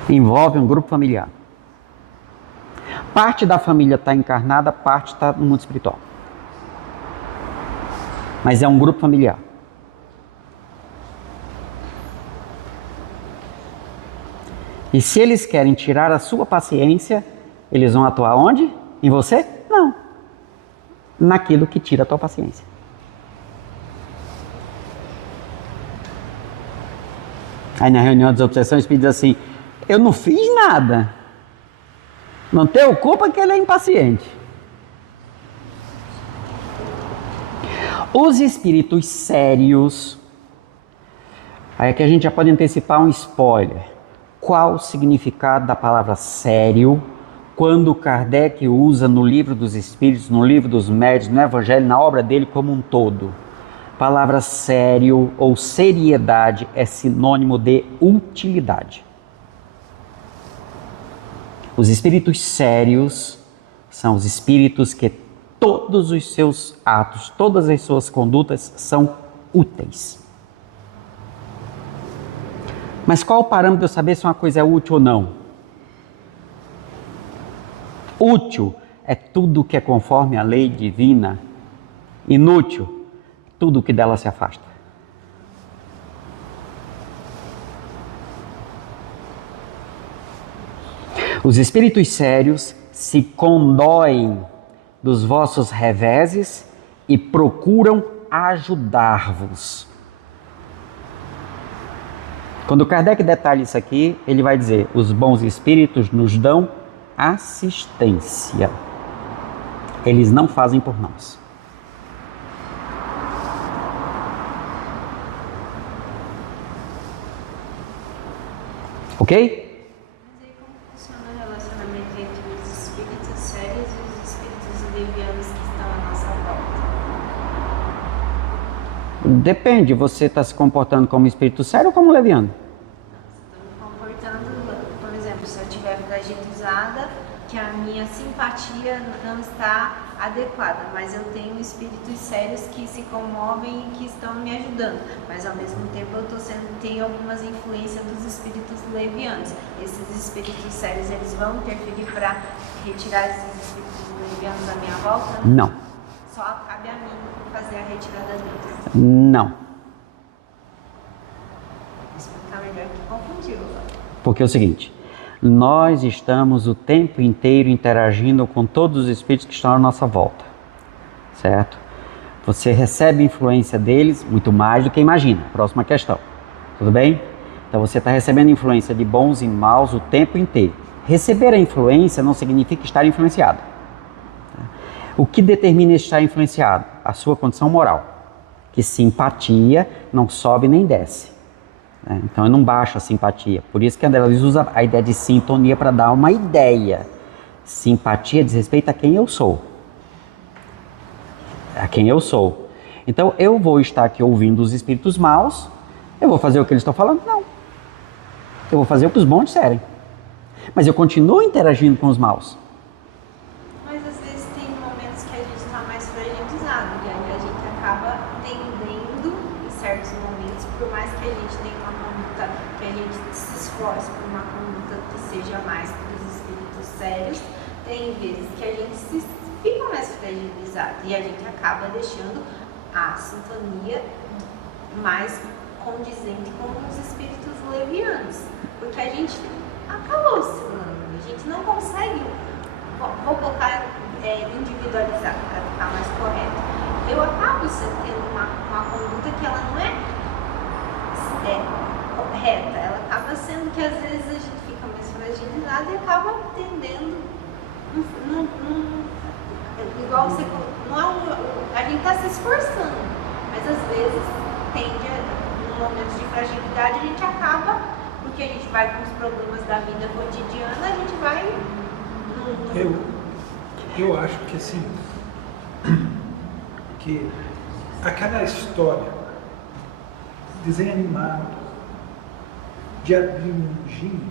Envolve um grupo familiar. Parte da família está encarnada, parte está no mundo espiritual. Mas é um grupo familiar. E se eles querem tirar a sua paciência, eles vão atuar onde? Em você? Não. Naquilo que tira a tua paciência. Aí na reunião de desobsessão, o Espírito diz assim, eu não fiz nada. Não tenho culpa que ele é impaciente. Os espíritos sérios, aí é que a gente já pode antecipar um spoiler. Qual o significado da palavra sério quando Kardec usa no livro dos Espíritos, no livro dos Médiuns, no Evangelho, na obra dele como um todo? A palavra sério ou seriedade é sinônimo de utilidade. Os espíritos sérios são os espíritos que todos os seus atos, todas as suas condutas são úteis. Mas qual o parâmetro de eu saber se uma coisa é útil ou não? Útil é tudo que é conforme a lei divina. Inútil, tudo que dela se afasta. Os espíritos sérios se condoem dos vossos reveses e procuram ajudar-vos. Quando Kardec detalha isso aqui, ele vai dizer, os bons espíritos nos dão assistência. Eles não fazem por nós. Ok? Mas aí como funciona o relacionamento entre os espíritos sérios e os espíritos levianos que estão à nossa volta? Depende, você está se comportando como espírito sério ou como leviano? Estou me comportando, por exemplo, se eu estiver fragilizada, que a minha simpatia não está adequada, mas eu tenho espíritos sérios que se comovem e que estão me ajudando, mas ao mesmo tempo eu tenho algumas influências dos espíritos levianos. Esses espíritos sérios, eles vão interferir para retirar esses espíritos levianos da minha volta? Não. Só cabe a mim fazer a retirada deles. Não. Vou explicar melhor que confundiu. Porque é o seguinte, nós estamos o tempo inteiro interagindo com todos os espíritos que estão à nossa volta, certo? Você recebe influência deles muito mais do que imagina. Próxima questão, tudo bem? Então você está recebendo influência de bons e maus o tempo inteiro. Receber a influência não significa estar influenciado. O que determina estar influenciado? A sua condição moral. Que simpatia não sobe nem desce. Então eu não baixo a simpatia. Por isso que André Luiz usa a ideia de sintonia para dar uma ideia. Simpatia diz respeito a quem eu sou. A quem eu sou. Então eu vou estar aqui ouvindo os espíritos maus. Eu vou fazer o que eles estão falando? Não. Eu vou fazer o que os bons disserem. Mas eu continuo interagindo com os maus. Mas às vezes tem momentos que a gente está mais fragilizado, e aí a gente acaba tendendo, em certos momentos, por mais que a gente tenha uma conduta, que a gente se esforce por uma conduta que seja mais para os espíritos sérios, tem vezes que a gente fica mais fragilizado e a gente acaba deixando a sintonia mais condizente com os espíritos levianos, porque a gente acabou oscilando, a gente não consegue, vou colocar individualizar para ficar mais correto. Eu acabo tendo uma conduta que ela não é correta, ela acaba sendo que às vezes a gente fica mais fragilizado e acaba tendendo, igual você, a gente está se esforçando, mas às vezes tende num momento de fragilidade a gente acaba, porque a gente vai com os problemas da vida cotidiana, a gente vai... Eu acho que assim, que aquela história, desenho animado, de abrir um mundinho,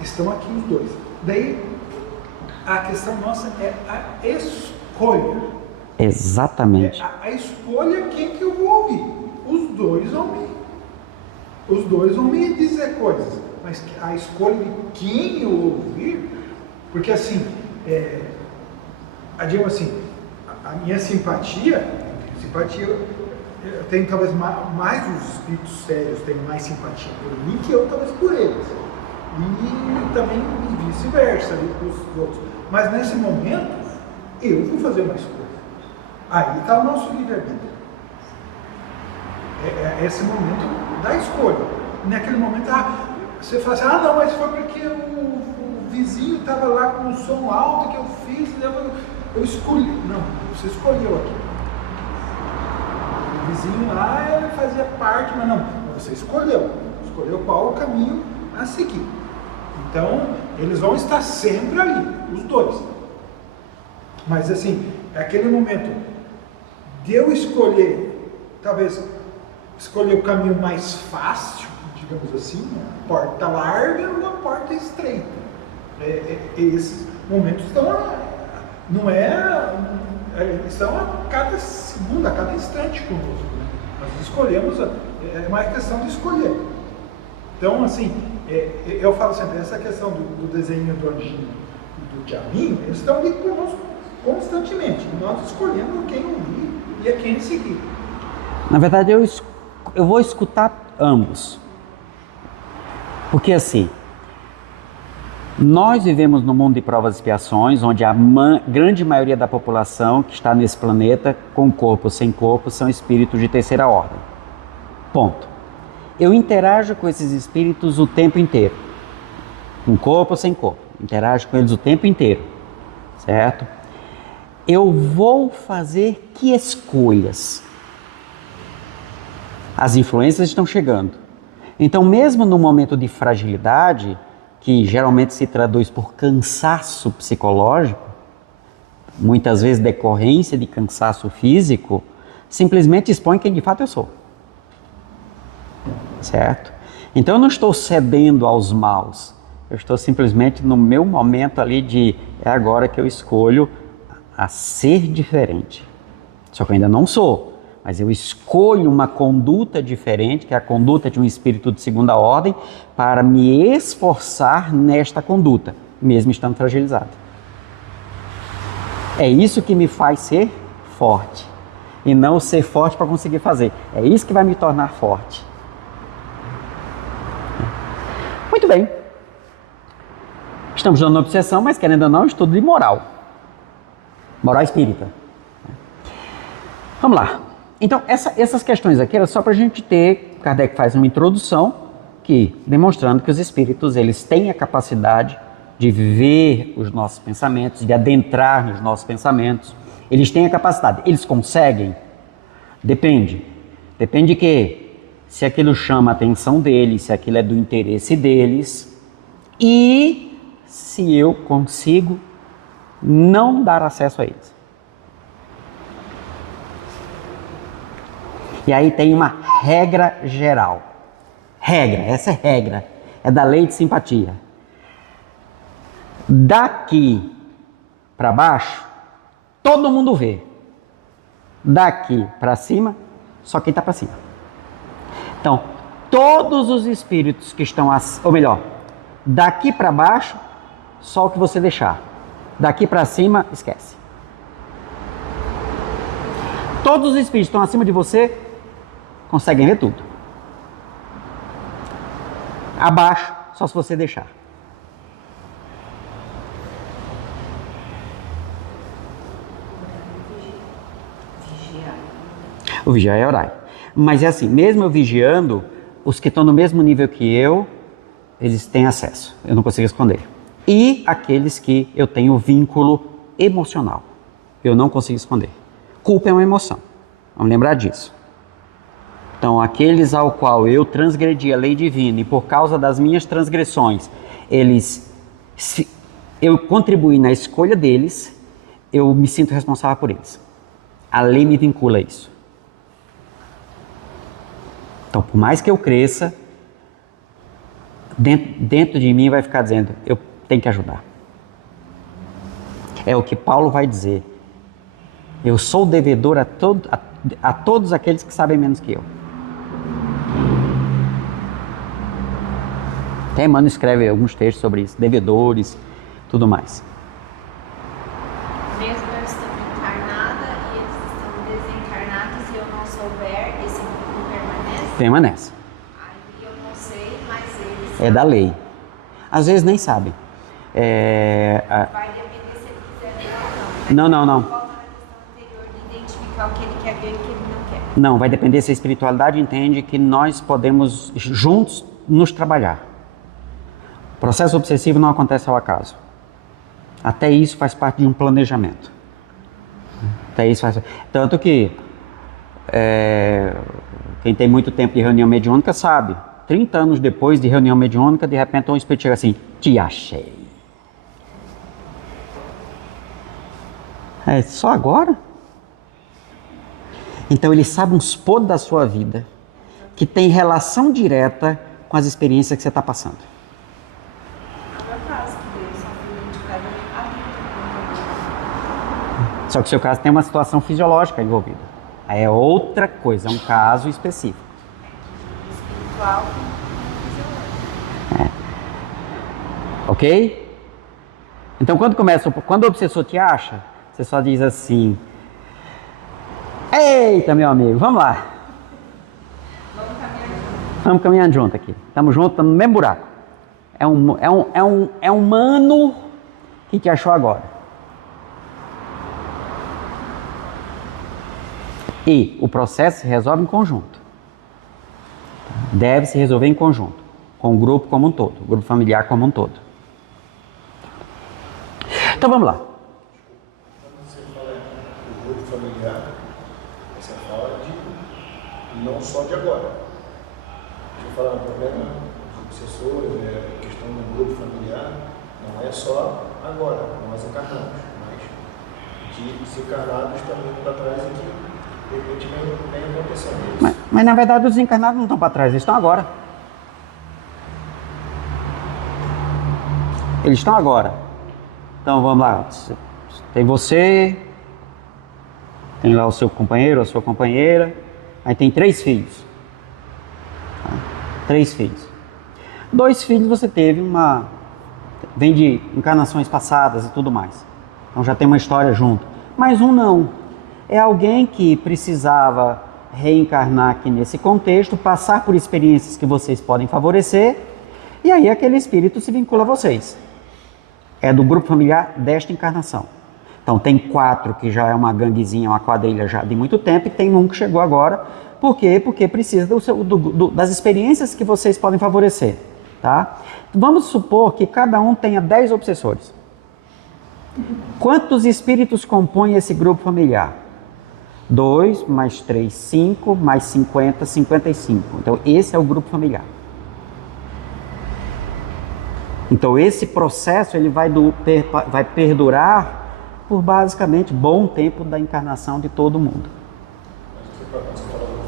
estão aqui os dois. Daí, a questão nossa é a escolha. Exatamente. A escolha quem que eu vou ouvir. Os dois vão me dizer coisas, mas a escolha de quem eu ouvir, porque assim, digamos assim, a minha simpatia, eu tenho talvez mais os espíritos sérios têm mais simpatia por mim que eu talvez por eles. E também vice-versa ali com os outros. Mas nesse momento, eu vou fazer uma escolha. Aí está o nosso livre-arbítrio. É esse momento da escolha. Naquele momento, você fala assim, não, mas foi porque o vizinho estava lá com o som alto que eu fiz, eu escolhi. Não, você escolheu aqui. O vizinho lá, ele fazia parte, mas não, você escolheu qual o caminho a seguir. Então, eles vão estar sempre ali, os dois. Mas assim, é aquele momento de eu escolher, talvez escolher o caminho mais fácil, digamos assim, a porta larga ou a porta estreita. Esses momentos estão estão a cada segundo, a cada instante conosco. Né? Nós escolhemos, é uma questão de escolher. Então, assim, eu falo sempre, essa questão do desenho do anjinho e do diabinho, eles estão ali conosco constantemente. Nós escolhemos quem ouvir e a quem seguir. Na verdade, eu vou escutar ambos. Porque assim, nós vivemos num mundo de provas e expiações, onde a grande maioria da população que está nesse planeta, com corpo ou sem corpo, são espíritos de terceira ordem. Ponto. Eu interajo com esses espíritos o tempo inteiro. Com corpo ou sem corpo. Interajo com eles o tempo inteiro. Certo? Eu vou fazer que escolhas? As influências estão chegando. Então, mesmo no momento de fragilidade, que geralmente se traduz por cansaço psicológico, muitas vezes decorrência de cansaço físico, simplesmente expõe quem de fato eu sou. Certo? Então eu não estou cedendo aos maus, eu estou simplesmente no meu momento ali de é agora que eu escolho a ser diferente. Só que eu ainda não sou, mas eu escolho uma conduta diferente, que é a conduta de um espírito de segunda ordem, para me esforçar nesta conduta, mesmo estando fragilizado. É isso que me faz ser forte, e não ser forte para conseguir fazer. É isso que vai me tornar forte. Muito bem. Estamos dando obsessão, mas querendo ou não, estudo de moral. Moral espírita. Vamos lá. Então, essas questões aqui era só para a gente ter, Kardec faz uma introdução, demonstrando que os espíritos eles têm a capacidade de ver os nossos pensamentos, de adentrar nos nossos pensamentos. Eles têm a capacidade. Eles conseguem? Depende. Depende de quê? Se aquilo chama a atenção deles, se aquilo é do interesse deles e se eu consigo não dar acesso a eles. E aí tem uma regra geral. Regra, essa é regra. É da lei de simpatia. Daqui para baixo, todo mundo vê. Daqui para cima, só quem está para cima. Então, todos os espíritos que estão, ou melhor, daqui para baixo, só o que você deixar. Daqui para cima, esquece. Todos os espíritos que estão acima de você conseguem ver tudo. Abaixo, só se você deixar. O vigiar é orar. Mas é assim, mesmo eu vigiando, os que estão no mesmo nível que eu, eles têm acesso. Eu não consigo esconder. E aqueles que eu tenho vínculo emocional. Eu não consigo esconder. Culpa é uma emoção. Vamos lembrar disso. Então, aqueles ao qual eu transgredi a lei divina e por causa das minhas transgressões, eu contribuí na escolha deles, eu me sinto responsável por eles. A lei me vincula a isso. Então, por mais que eu cresça, dentro de mim vai ficar dizendo, eu tenho que ajudar. É o que Paulo vai dizer. Eu sou devedor a todos aqueles que sabem menos que eu. Até Emmanuel escreve alguns textos sobre isso, devedores, tudo mais. Mesmo eu estando encarnada e eles estão desencarnados e eu não souber, esse vínculo permanece? Permanece. Aí eu não sei, mas eles... É da lei. Às vezes nem sabem. Vai depender se ele quiser ver ou não. Não. Volta na questão anterior de identificar o que ele quer ver e o que ele não quer. Não, vai depender se a espiritualidade entende que nós podemos juntos nos trabalhar. O processo obsessivo não acontece ao acaso. Até isso faz parte de um planejamento. Tanto que quem tem muito tempo de reunião mediúnica sabe, 30 anos depois de reunião mediúnica, de repente um espírito chega assim, te achei. É só agora? Então ele sabe uns podres da sua vida que tem relação direta com as experiências que você está passando. Só que o seu caso tem uma situação fisiológica envolvida. Aí é outra coisa, é um caso específico. Espiritual. Ok? Então quando o obsessor te acha, você só diz assim, eita meu amigo, vamos lá. Vamos caminhando junto aqui. Estamos juntos, estamos no mesmo buraco. É um mano que te achou agora. E o processo se resolve em conjunto. Deve se resolver em conjunto, com o grupo como um todo, o grupo familiar como um todo. Então vamos lá. Quando você fala do grupo familiar, você fala de não só de agora. Deixa eu falar, o problema dos obsessores, a questão do grupo familiar, não é só agora, nós encarnamos, mas de desencarnados também para trás e que de repente vem acontecendo isso. Mas na verdade os desencarnados não estão para trás, eles estão agora. Eles estão agora. Então vamos lá. Tem você, tem lá o seu companheiro, a sua companheira, aí tem 3 filhos. 3 filhos. 2 filhos você teve vem de encarnações passadas e tudo mais. Então já tem uma história junto. Mas um não. É alguém que precisava reencarnar aqui nesse contexto, passar por experiências que vocês podem favorecer, e aí aquele espírito se vincula a vocês. É do grupo familiar desta encarnação. Então tem 4 que já é uma ganguezinha, uma quadrilha já de muito tempo, e tem um que chegou agora. Por quê? Porque precisa das experiências que vocês podem favorecer. tá? Vamos supor que cada um tenha 10 obsessores. Quantos espíritos compõem esse grupo familiar? 2 mais 3, 5, mais 50, 55. Então, esse é o grupo familiar. Então, esse processo ele vai perdurar por basicamente bom tempo da encarnação de todo mundo. Você fala do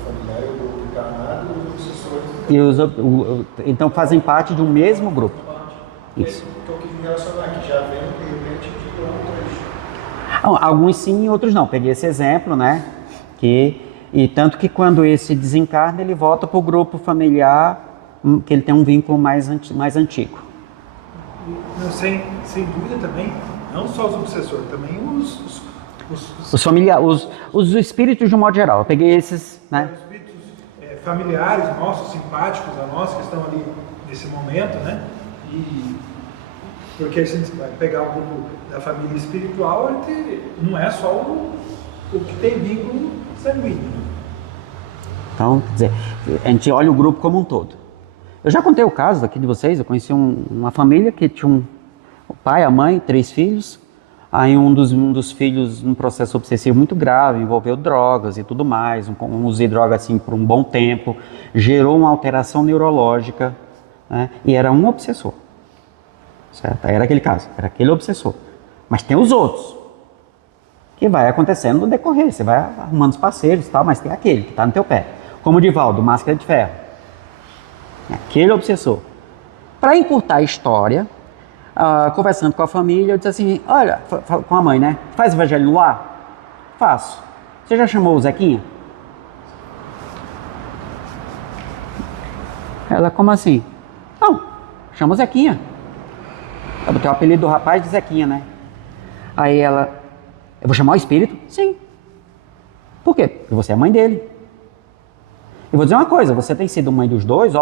familiar e o grupo encarnado e os obsessores. Então, fazem parte de um mesmo grupo. Isso. Que eu quis relacionar, que já vem de repente de outras. Alguns sim, outros não. Peguei esse exemplo, né? E tanto que quando esse desencarna, ele volta para o grupo familiar, que ele tem um vínculo mais antigo. Não, sem dúvida também, não só os obsessores, também Os familiares, os espíritos de um modo geral. Eu peguei esses, né? os espíritos familiares nossos, simpáticos a nós, que estão ali nesse momento, né? Porque aí, se a gente vai pegar o grupo da família espiritual, não é só o que tem vínculo sanguíneo. Então, quer dizer, a gente olha o grupo como um todo. Eu já contei o caso aqui de vocês, eu conheci uma família que tinha o pai, a mãe, 3 filhos. Aí um dos filhos, num processo obsessivo muito grave, envolveu drogas e tudo mais, usei drogas assim por um bom tempo, gerou uma alteração neurológica, né? E era um obsessor. Certo? Era aquele caso, era aquele obsessor. Mas tem os outros, que vai acontecendo no decorrer, você vai arrumando os parceiros e tal, mas tem aquele que está no teu pé. Como o Divaldo, Máscara de Ferro. Aquele obsessor. Para encurtar a história, conversando com a família, eu disse assim, olha, com a mãe, né? Faz evangelho no lar? Faço. Você já chamou o Zequinha? Ela, como assim? Não, chama o Zequinha. Eu botei o apelido do rapaz de Zequinha, né? Aí ela, eu vou chamar o espírito? Sim. Por quê? Porque você é a mãe dele. Eu vou dizer uma coisa, você tem sido mãe dos dois,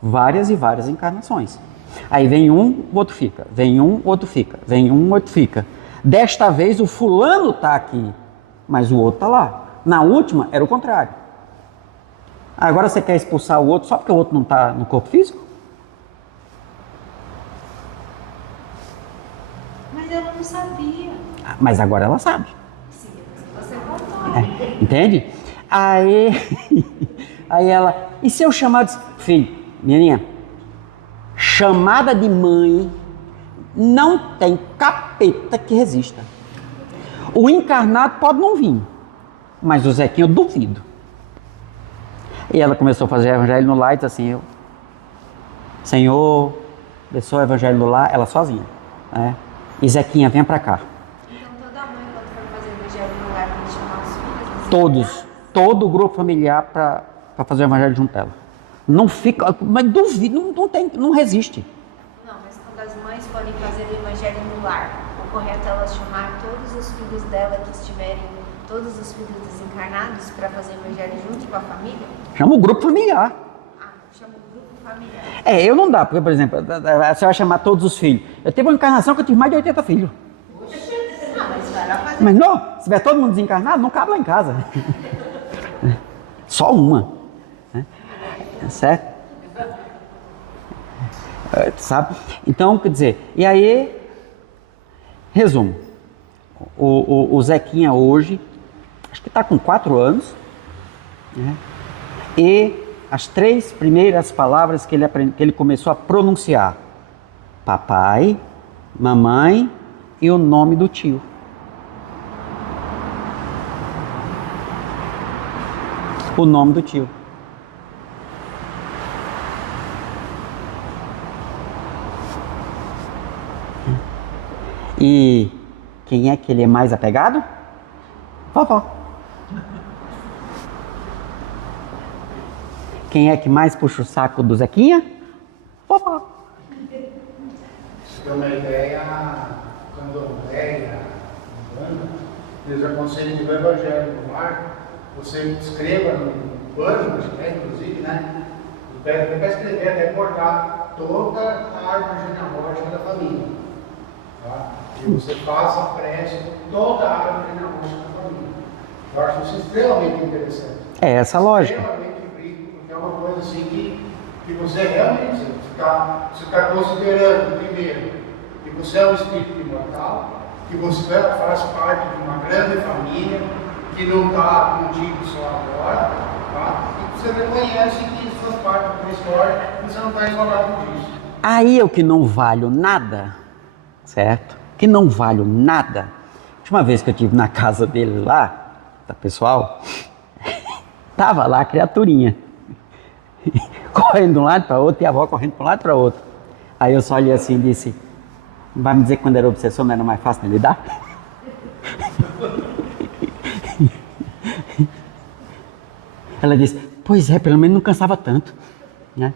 várias e várias encarnações. Aí vem um, o outro fica. Vem um, o outro fica. Vem um, o outro fica. Desta vez o fulano está aqui, mas o outro está lá. Na última era o contrário. Agora você quer expulsar o outro só porque o outro não está no corpo físico? Mas ela não sabia. Mas agora ela sabe. Sim, você contou. Entende? Aí ela, e se eu chamar de filho, menininha, chamada de mãe não tem capeta que resista. O encarnado pode não vir, mas o Zequinha eu duvido. E ela começou a fazer evangelho no lar e disse assim, Senhor, abençoa o evangelho no lar, ela sozinha, né? E Zequinha, venha pra cá. Então toda mãe, quando for fazer evangelho no lar, tem que chamar os filhos? Todos, todo o grupo familiar para fazer o evangelho junto dela. Não fica, mas duvido, não resiste. Não, mas quando as mães forem fazer o evangelho no lar, o correto é elas chamar todos os filhos dela que estiverem, todos os filhos desencarnados, para fazer o evangelho junto com a família? Chama o grupo familiar. Chama o grupo familiar. Eu não dá, porque, por exemplo, você vai chamar todos os filhos. Eu teve uma encarnação que eu tive mais de 80 filhos. Mas vai lá fazer. Mas não, se tiver todo mundo desencarnado, não cabe lá em casa. Só uma. Certo? Sabe? Então, quer dizer, e aí, resumo. O Zequinha hoje, acho que está com 4 anos, né? E as 3 primeiras palavras que ele começou a pronunciar: papai, mamãe e o nome do tio. O nome do tio. E quem é que ele é mais apegado? Vovó. Quem é que mais puxa o saco do Zequinha? Vovó. Você tem uma ideia, candomblé, eles aconselham o evangelho no lar, você escreva no pano, inclusive, né? Pede para escrever, até cortar toda a árvore genealógica da família. Tá? E você faça a prece com toda a árvore genealógica da família. Eu acho isso extremamente interessante. É essa a lógica. Extremamente rico, porque é uma coisa assim que você realmente Você está considerando, primeiro, que você é um espírito imortal, que você faz parte de uma grande família, que não está contigo só agora, tá? E que você reconhece que isso faz parte da tua história e você não está isolado disso. Aí eu que não valho nada, certo? Que não valho nada. A última vez que eu estive na casa dele lá, tá, pessoal, tava lá a criaturinha, correndo de um lado para outro e a avó correndo de um lado para outro. Aí eu só olhei assim e disse, vai me dizer que quando era obsessor não era mais fácil de lidar? Ela disse, pois é, pelo menos não cansava tanto, né?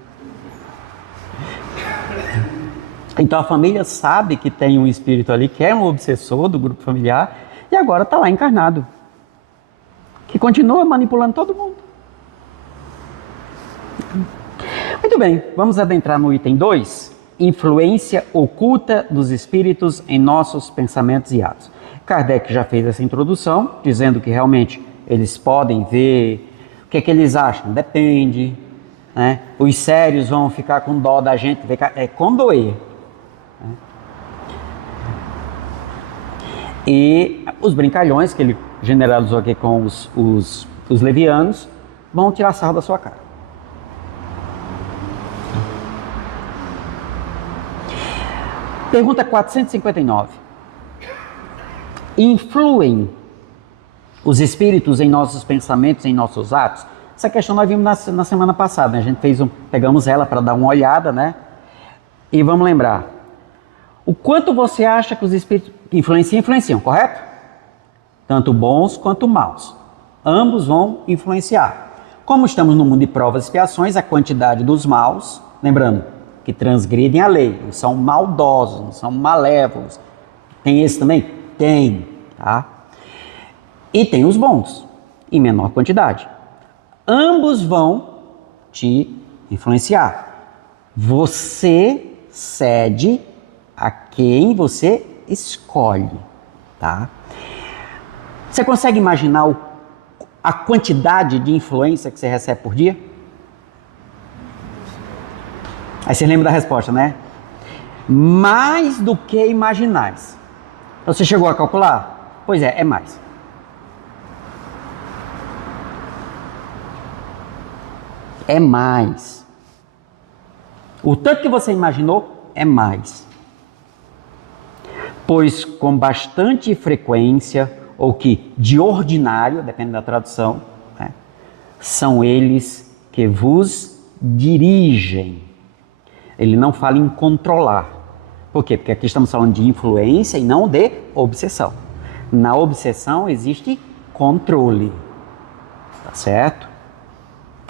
Então a família sabe que tem um espírito ali que é um obsessor do grupo familiar e agora está lá encarnado, que continua manipulando todo mundo. Muito bem, vamos adentrar no item 2, influência oculta dos espíritos em nossos pensamentos e atos. Kardec já fez essa introdução, dizendo que realmente eles podem ver. O que é que eles acham? Depende, né? Os sérios vão ficar com dó da gente, é condoer. Né? E os brincalhões, que ele generalizou aqui com os levianos, vão tirar sarro da sua cara. Pergunta 459. Influem os espíritos em nossos pensamentos, em nossos atos? Essa questão nós vimos na semana passada, né? A gente pegamos ela para dar uma olhada, né? E vamos lembrar. O quanto você acha que os espíritos influenciam, correto? Tanto bons quanto maus. Ambos vão influenciar. Como estamos no mundo de provas e expiações, a quantidade dos maus, lembrando, que transgridem a lei, não são maldosos, não são malévolos. Tem esse também? Tem, tá? E tem os bons, em menor quantidade. Ambos vão te influenciar. Você cede a quem você escolhe, tá? Você consegue imaginar a quantidade de influência que você recebe por dia? Aí você lembra da resposta, né? Mais do que imaginais. Então você chegou a calcular? Pois é mais. É mais. O tanto que você imaginou é mais. Pois com bastante frequência, ou que de ordinário, depende da tradução, né, são eles que vos dirigem. Ele não fala em controlar. Por quê? Porque aqui estamos falando de influência e não de obsessão. Na obsessão existe controle. Tá certo?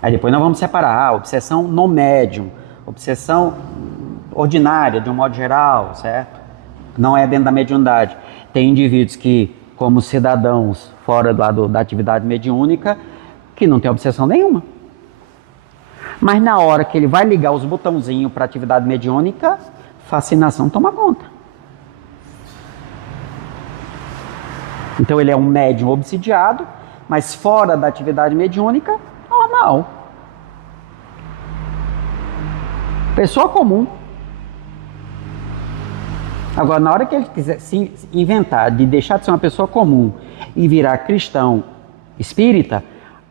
Aí depois nós vamos separar obsessão no médium, obsessão ordinária, de um modo geral, certo? Não é dentro da mediunidade. Tem indivíduos que, como cidadãos fora da atividade mediúnica, que não tem obsessão nenhuma. Mas na hora que ele vai ligar os botãozinhos para a atividade mediúnica, fascinação toma conta. Então ele é um médium obsidiado, mas fora da atividade mediúnica, normal. Pessoa comum. Agora, na hora que ele quiser se inventar de deixar de ser uma pessoa comum e virar cristão espírita,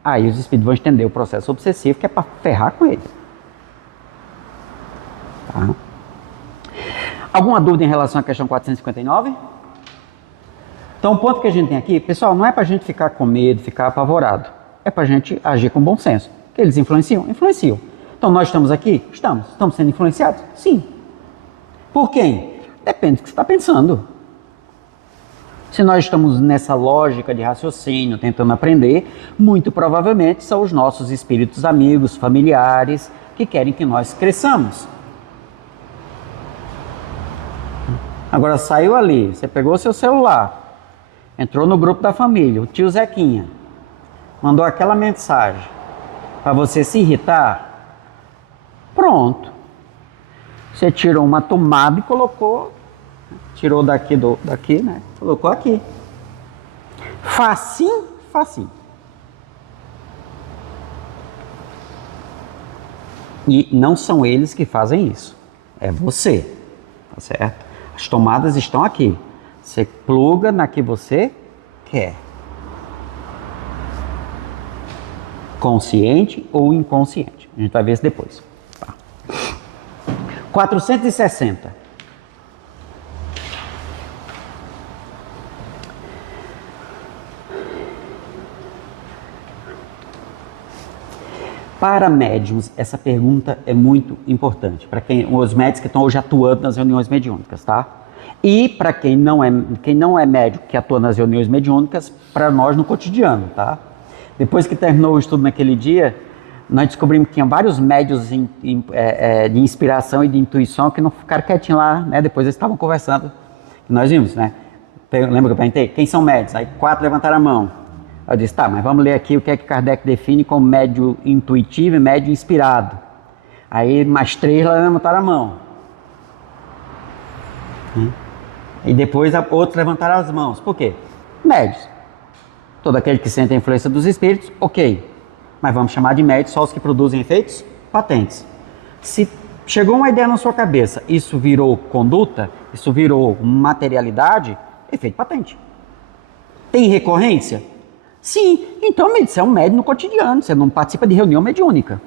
aí os espíritos vão entender o processo obsessivo, que é para ferrar com ele. Tá? Alguma dúvida em relação à questão 459? Então, o ponto que a gente tem aqui, pessoal, não é para a gente ficar com medo, ficar apavorado. É para a gente agir com bom senso. Que eles influenciam? Influenciam. Então, nós estamos aqui? Estamos. Estamos sendo influenciados? Sim. Por quem? Depende do que você está pensando. Se nós estamos nessa lógica de raciocínio, tentando aprender, muito provavelmente são os nossos espíritos amigos, familiares, que querem que nós cresçamos. Agora, saiu ali, você pegou seu celular, entrou no grupo da família, o tio Zequinha, mandou aquela mensagem para você se irritar, pronto. Você tirou uma tomada e colocou, tirou daqui, né? Colocou aqui. Facinho, facinho. E não são eles que fazem isso, é você, tá certo? As tomadas estão aqui, você pluga na que você quer. Consciente ou inconsciente, a gente vai ver isso depois. Tá. 460. Para médiums, essa pergunta é muito importante, para os médiums que estão hoje atuando nas reuniões mediúnicas, tá? E para quem não é médium que atua nas reuniões mediúnicas, para nós no cotidiano, tá? Depois que terminou o estudo naquele dia, nós descobrimos que tinha vários médios de inspiração e de intuição que não ficaram quietinhos lá, né? Depois eles estavam conversando, nós vimos, né? Lembra que eu perguntei? Quem são médios? Aí 4 levantaram a mão. Eu disse, tá, mas vamos ler aqui o que é que Kardec define como médio intuitivo e médio inspirado. Aí mais 3 levantaram a mão. E depois outros levantaram as mãos. Por quê? Médios. Todo aquele que sente a influência dos espíritos, ok. Mas vamos chamar de médios só os que produzem efeitos patentes. Se chegou uma ideia na sua cabeça, isso virou conduta, isso virou materialidade, efeito patente. Tem recorrência? Sim, então você é um médium no cotidiano, você não participa de reunião mediúnica.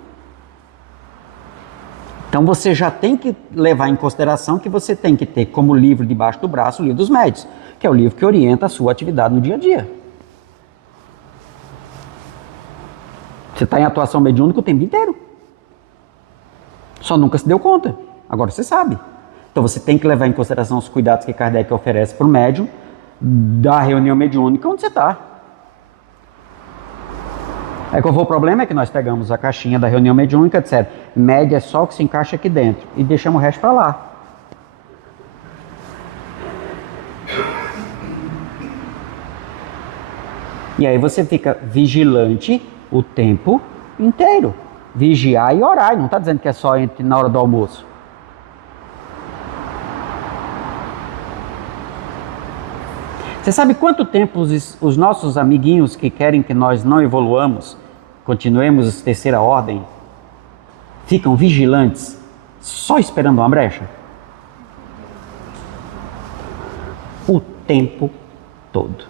Então você já tem que levar em consideração que você tem que ter como livro debaixo do braço o livro dos médios, que é o livro que orienta a sua atividade no dia a dia. Você está em atuação mediúnica o tempo inteiro. Só nunca se deu conta, agora você sabe. Então você tem que levar em consideração os cuidados que Kardec oferece para o médium da reunião mediúnica onde você está. Aí qual foi o problema? É que nós pegamos a caixinha da reunião mediúnica, etc. Média é só o que se encaixa aqui dentro e deixamos o resto para lá. E aí você fica vigilante o tempo inteiro. Vigiar e orar. Não está dizendo que é só na hora do almoço. Você sabe quanto tempo os nossos amiguinhos que querem que nós não evoluamos, continuemos terceira ordem, ficam vigilantes, só esperando uma brecha? O tempo todo.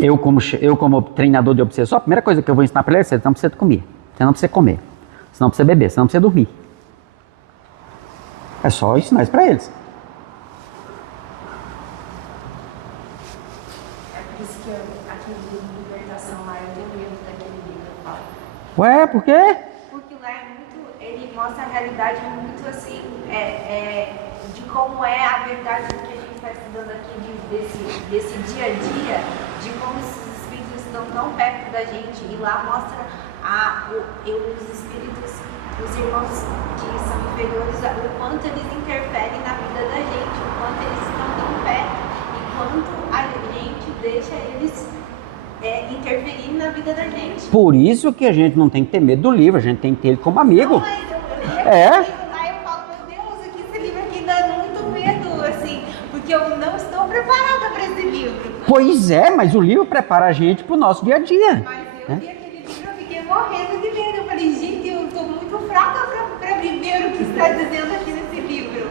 Eu como treinador de obsessor, a primeira coisa que eu vou ensinar para ele é: você não precisa comer, você não precisa comer, você não precisa beber, você não precisa dormir. É só ensinar isso para eles. Ué, por quê? Porque lá é muito, ele mostra a realidade muito assim, de como é a verdade do que a gente está estudando aqui, desse dia a dia, de como esses espíritos estão tão perto da gente. E lá mostra os espíritos, os irmãos que são inferiores, o quanto eles interferem na vida da gente, o quanto eles estão tão perto, e quanto a gente deixa eles interferir na vida da gente. Por isso que a gente não tem que ter medo do livro, a gente tem que ter ele como amigo. Não, mas eu falo, meu Deus, esse livro aqui dá muito medo, assim, porque eu não estou preparada para esse livro. Pois é, mas o livro prepara a gente para o nosso dia a dia. Mas eu vi aquele livro, eu fiquei morrendo de medo. Eu falei, gente, eu estou muito fraca para viver o que está dizendo aqui nesse livro.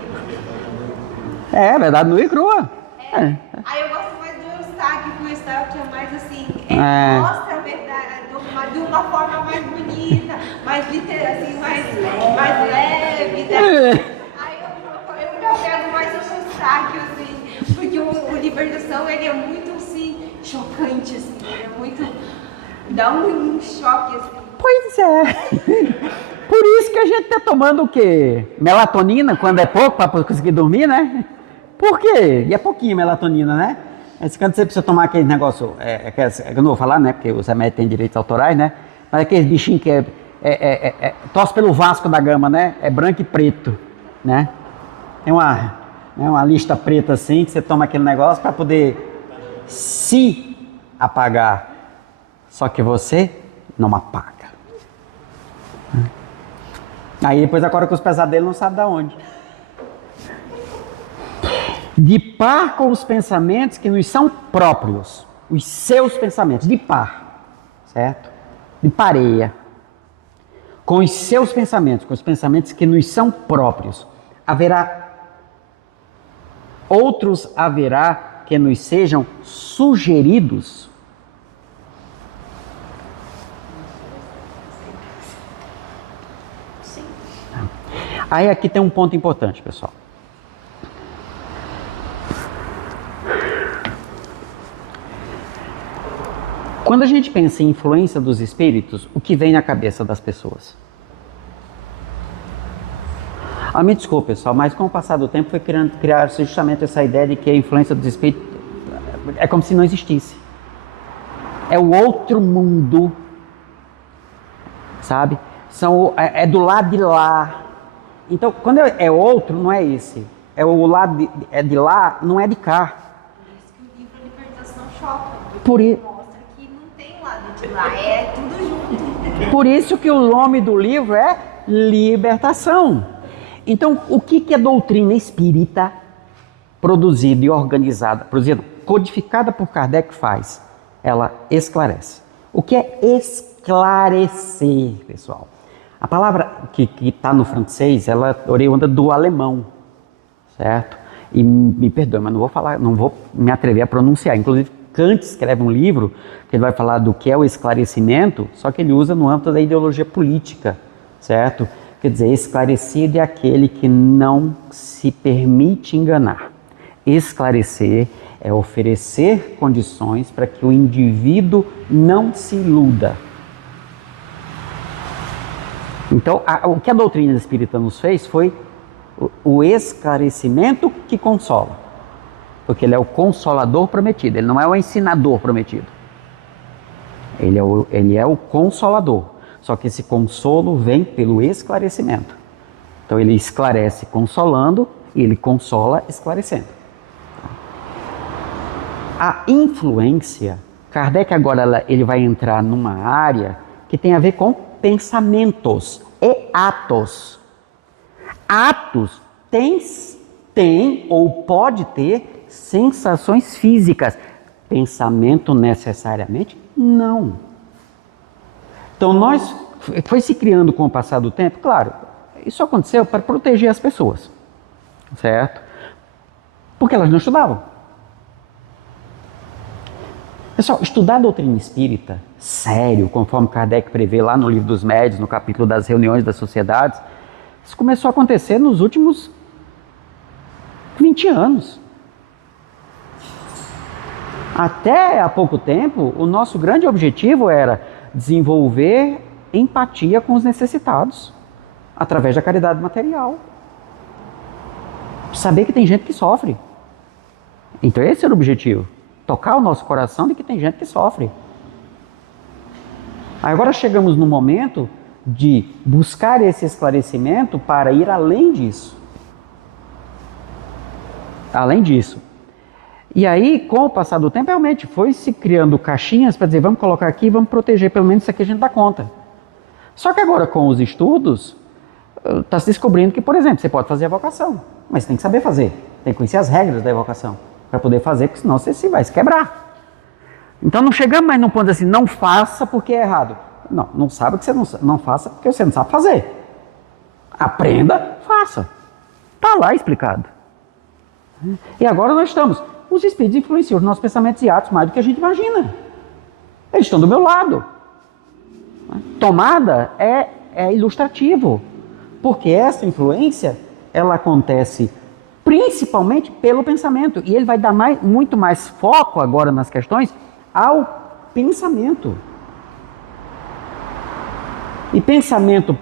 É verdade, nua e crua. Aí eu gosto mais do Eustáquio, porque o Eustáquio é mais assim, mostra a verdade de uma forma mais bonita, mais literal, assim, mais leve. Né? Aí eu me apego mais ao Eustáquio, assim, porque o Libertação, ele é muito, assim, chocante, assim, ele é muito, dá um choque, assim. Pois é. Por isso que a gente tá tomando o quê? Melatonina, quando é pouco, para conseguir dormir, né? Por quê? E é pouquinho melatonina, né? Mas quando você precisa tomar aquele negócio, eu não vou falar, né? Porque os remédios têm direitos autorais, né? Mas aqueles bichinhos que torce pelo Vasco da Gama, né? É branco e preto, né? Tem uma lista preta assim, que você toma aquele negócio para poder se apagar. Só que você não apaga. Aí depois acorda com os pesadelos, não sabe de onde. De par com os pensamentos que nos são próprios, os seus pensamentos, de par, certo? de pareia com os seus pensamentos, com os pensamentos que nos são próprios, outros haverá que nos sejam sugeridos. Sim. Aí aqui tem um ponto importante, pessoal. Quando a gente pensa em influência dos espíritos, o que vem na cabeça das pessoas? Me desculpe, pessoal, mas com o passar do tempo foi criar justamente essa ideia de que a influência dos espíritos é como se não existisse. É o outro mundo, sabe? É do lado de lá. Então, quando é outro, não é esse. É o lado de lá, não é de cá. Por isso que o livro Libertação choca. Por Mostra que não tem lado de lá, é tudo junto. Por isso que o nome do livro é Libertação. Então, o que a doutrina espírita produzida e organizada, codificada por Kardec faz? Ela esclarece. O que é esclarecer, pessoal? A palavra que está no francês, ela é oriunda do alemão, certo? E me perdoe, mas não vou me atrever a pronunciar. Inclusive, Kant escreve um livro que ele vai falar do que é o esclarecimento, só que ele usa no âmbito da ideologia política, certo? Quer dizer, esclarecido é aquele que não se permite enganar. Esclarecer é oferecer condições para que o indivíduo não se iluda. Então, o que a doutrina espírita nos fez foi o esclarecimento que consola. Porque ele é o consolador prometido, ele não é o ensinador prometido. Ele é o consolador. Só que esse consolo vem pelo esclarecimento. Então ele esclarece consolando e ele consola esclarecendo. A influência, Kardec agora ele vai entrar numa área que tem a ver com pensamentos e atos. Atos tem ou pode ter sensações físicas. Pensamento necessariamente não. Então foi se criando com o passar do tempo, claro, isso aconteceu para proteger as pessoas, certo? Porque elas não estudavam. Pessoal, estudar a doutrina espírita, sério, conforme Kardec prevê lá no Livro dos Médiuns, no capítulo das reuniões das sociedades, isso começou a acontecer nos últimos 20 anos. Até há pouco tempo, o nosso grande objetivo era desenvolver empatia com os necessitados, através da caridade material. Saber que tem gente que sofre. Então esse era o objetivo. Tocar o nosso coração de que tem gente que sofre. Agora chegamos no momento de buscar esse esclarecimento para ir além disso. Além disso. E aí, com o passar do tempo, realmente foi se criando caixinhas para dizer, vamos colocar aqui, vamos proteger, pelo menos isso aqui a gente dá conta. Só que agora, com os estudos, está se descobrindo que, por exemplo, você pode fazer a vocação, mas tem que saber fazer, tem que conhecer as regras da vocação, para poder fazer, porque senão você vai se quebrar. Então não chegamos mais num ponto assim, não faça porque é errado. Não sabe que você não faça porque você não sabe fazer. Aprenda, faça. Está lá explicado. E agora nós estamos... Os espíritos influenciam os nossos pensamentos e atos mais do que a gente imagina. Eles estão do meu lado. Tomada é ilustrativo, porque essa influência, ela acontece principalmente pelo pensamento. E ele vai dar muito mais foco agora nas questões ao pensamento. E pensamento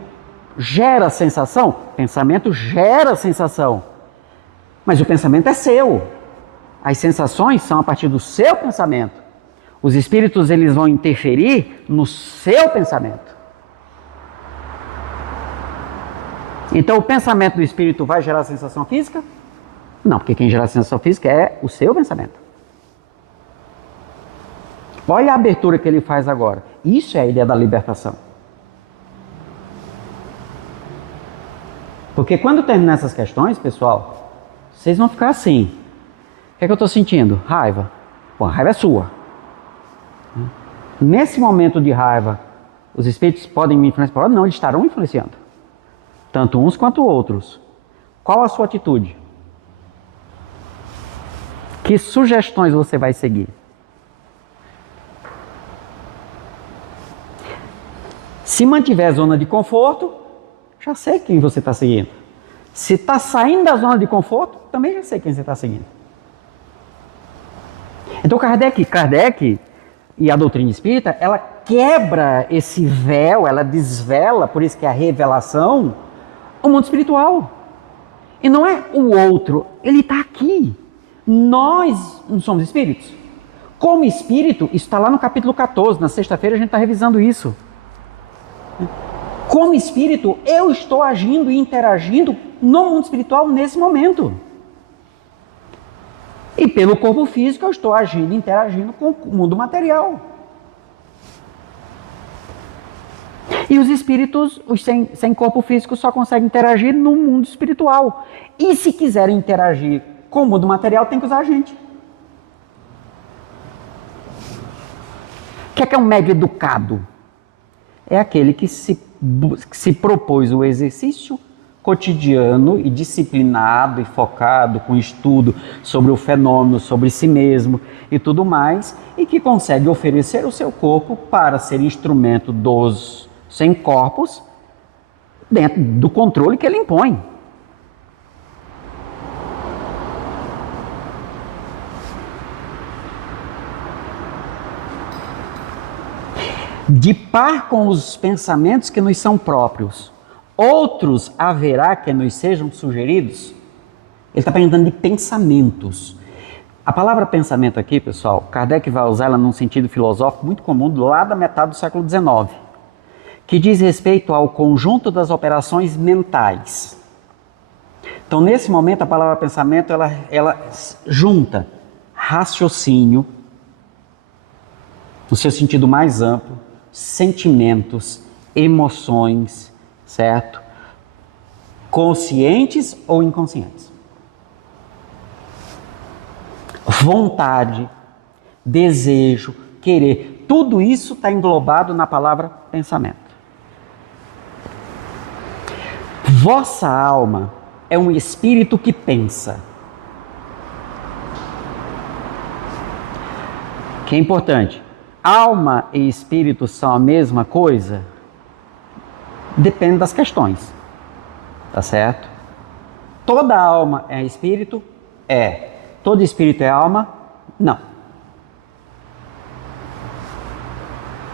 gera sensação? Pensamento gera sensação. Mas o pensamento é seu. As sensações são a partir do seu pensamento. Os espíritos eles vão interferir no seu pensamento. Então o pensamento do espírito vai gerar sensação física? Não, porque quem gera sensação física é o seu pensamento. Olha a abertura que ele faz agora. Isso é a ideia da libertação. Porque quando terminar essas questões, pessoal, vocês vão ficar assim. O que é que eu estou sentindo? Raiva. Bom, a raiva é sua. Nesse momento de raiva, Os espíritos podem me influenciar? Não, eles estarão influenciando. Tanto uns quanto outros. Qual a sua atitude? Que sugestões você vai seguir? Se mantiver a zona de conforto, já sei quem você está seguindo. Se está saindo da zona de conforto, também já sei quem você está seguindo. Então Kardec e a doutrina espírita, ela quebra esse véu, ela desvela, por isso que é a revelação, o mundo espiritual. E não é o outro, ele está aqui. Nós não somos espíritos. Como espírito, isso está lá no capítulo 14, na sexta-feira a gente está revisando isso. Como espírito, eu estou agindo e interagindo no mundo espiritual nesse momento. E pelo corpo físico eu estou agindo e interagindo com o mundo material. E os espíritos, os sem corpo físico, só conseguem interagir no mundo espiritual. E se quiserem interagir com o mundo material, tem que usar a gente. O que é um médio educado? É aquele que se propôs o exercício cotidiano e disciplinado e focado com estudo sobre o fenômeno, sobre si mesmo e tudo mais, e que consegue oferecer o seu corpo para ser instrumento dos sem corpos dentro do controle que ele impõe. De par com os pensamentos que nos são próprios, outros haverá que nos sejam sugeridos. Ele está perguntando de pensamentos. A palavra pensamento aqui, pessoal, Kardec vai usar ela num sentido filosófico muito comum lá da metade do século XIX, que diz respeito ao conjunto das operações mentais. Então, nesse momento, a palavra pensamento, ela junta raciocínio, no seu sentido mais amplo, sentimentos, emoções, certo? Conscientes ou inconscientes. Vontade, desejo, querer, tudo isso está englobado na palavra pensamento. Vossa alma é um espírito que pensa. Que é importante. Alma e espírito são a mesma coisa? Depende das questões. Tá certo? Toda alma é espírito? É. Todo espírito é alma? Não.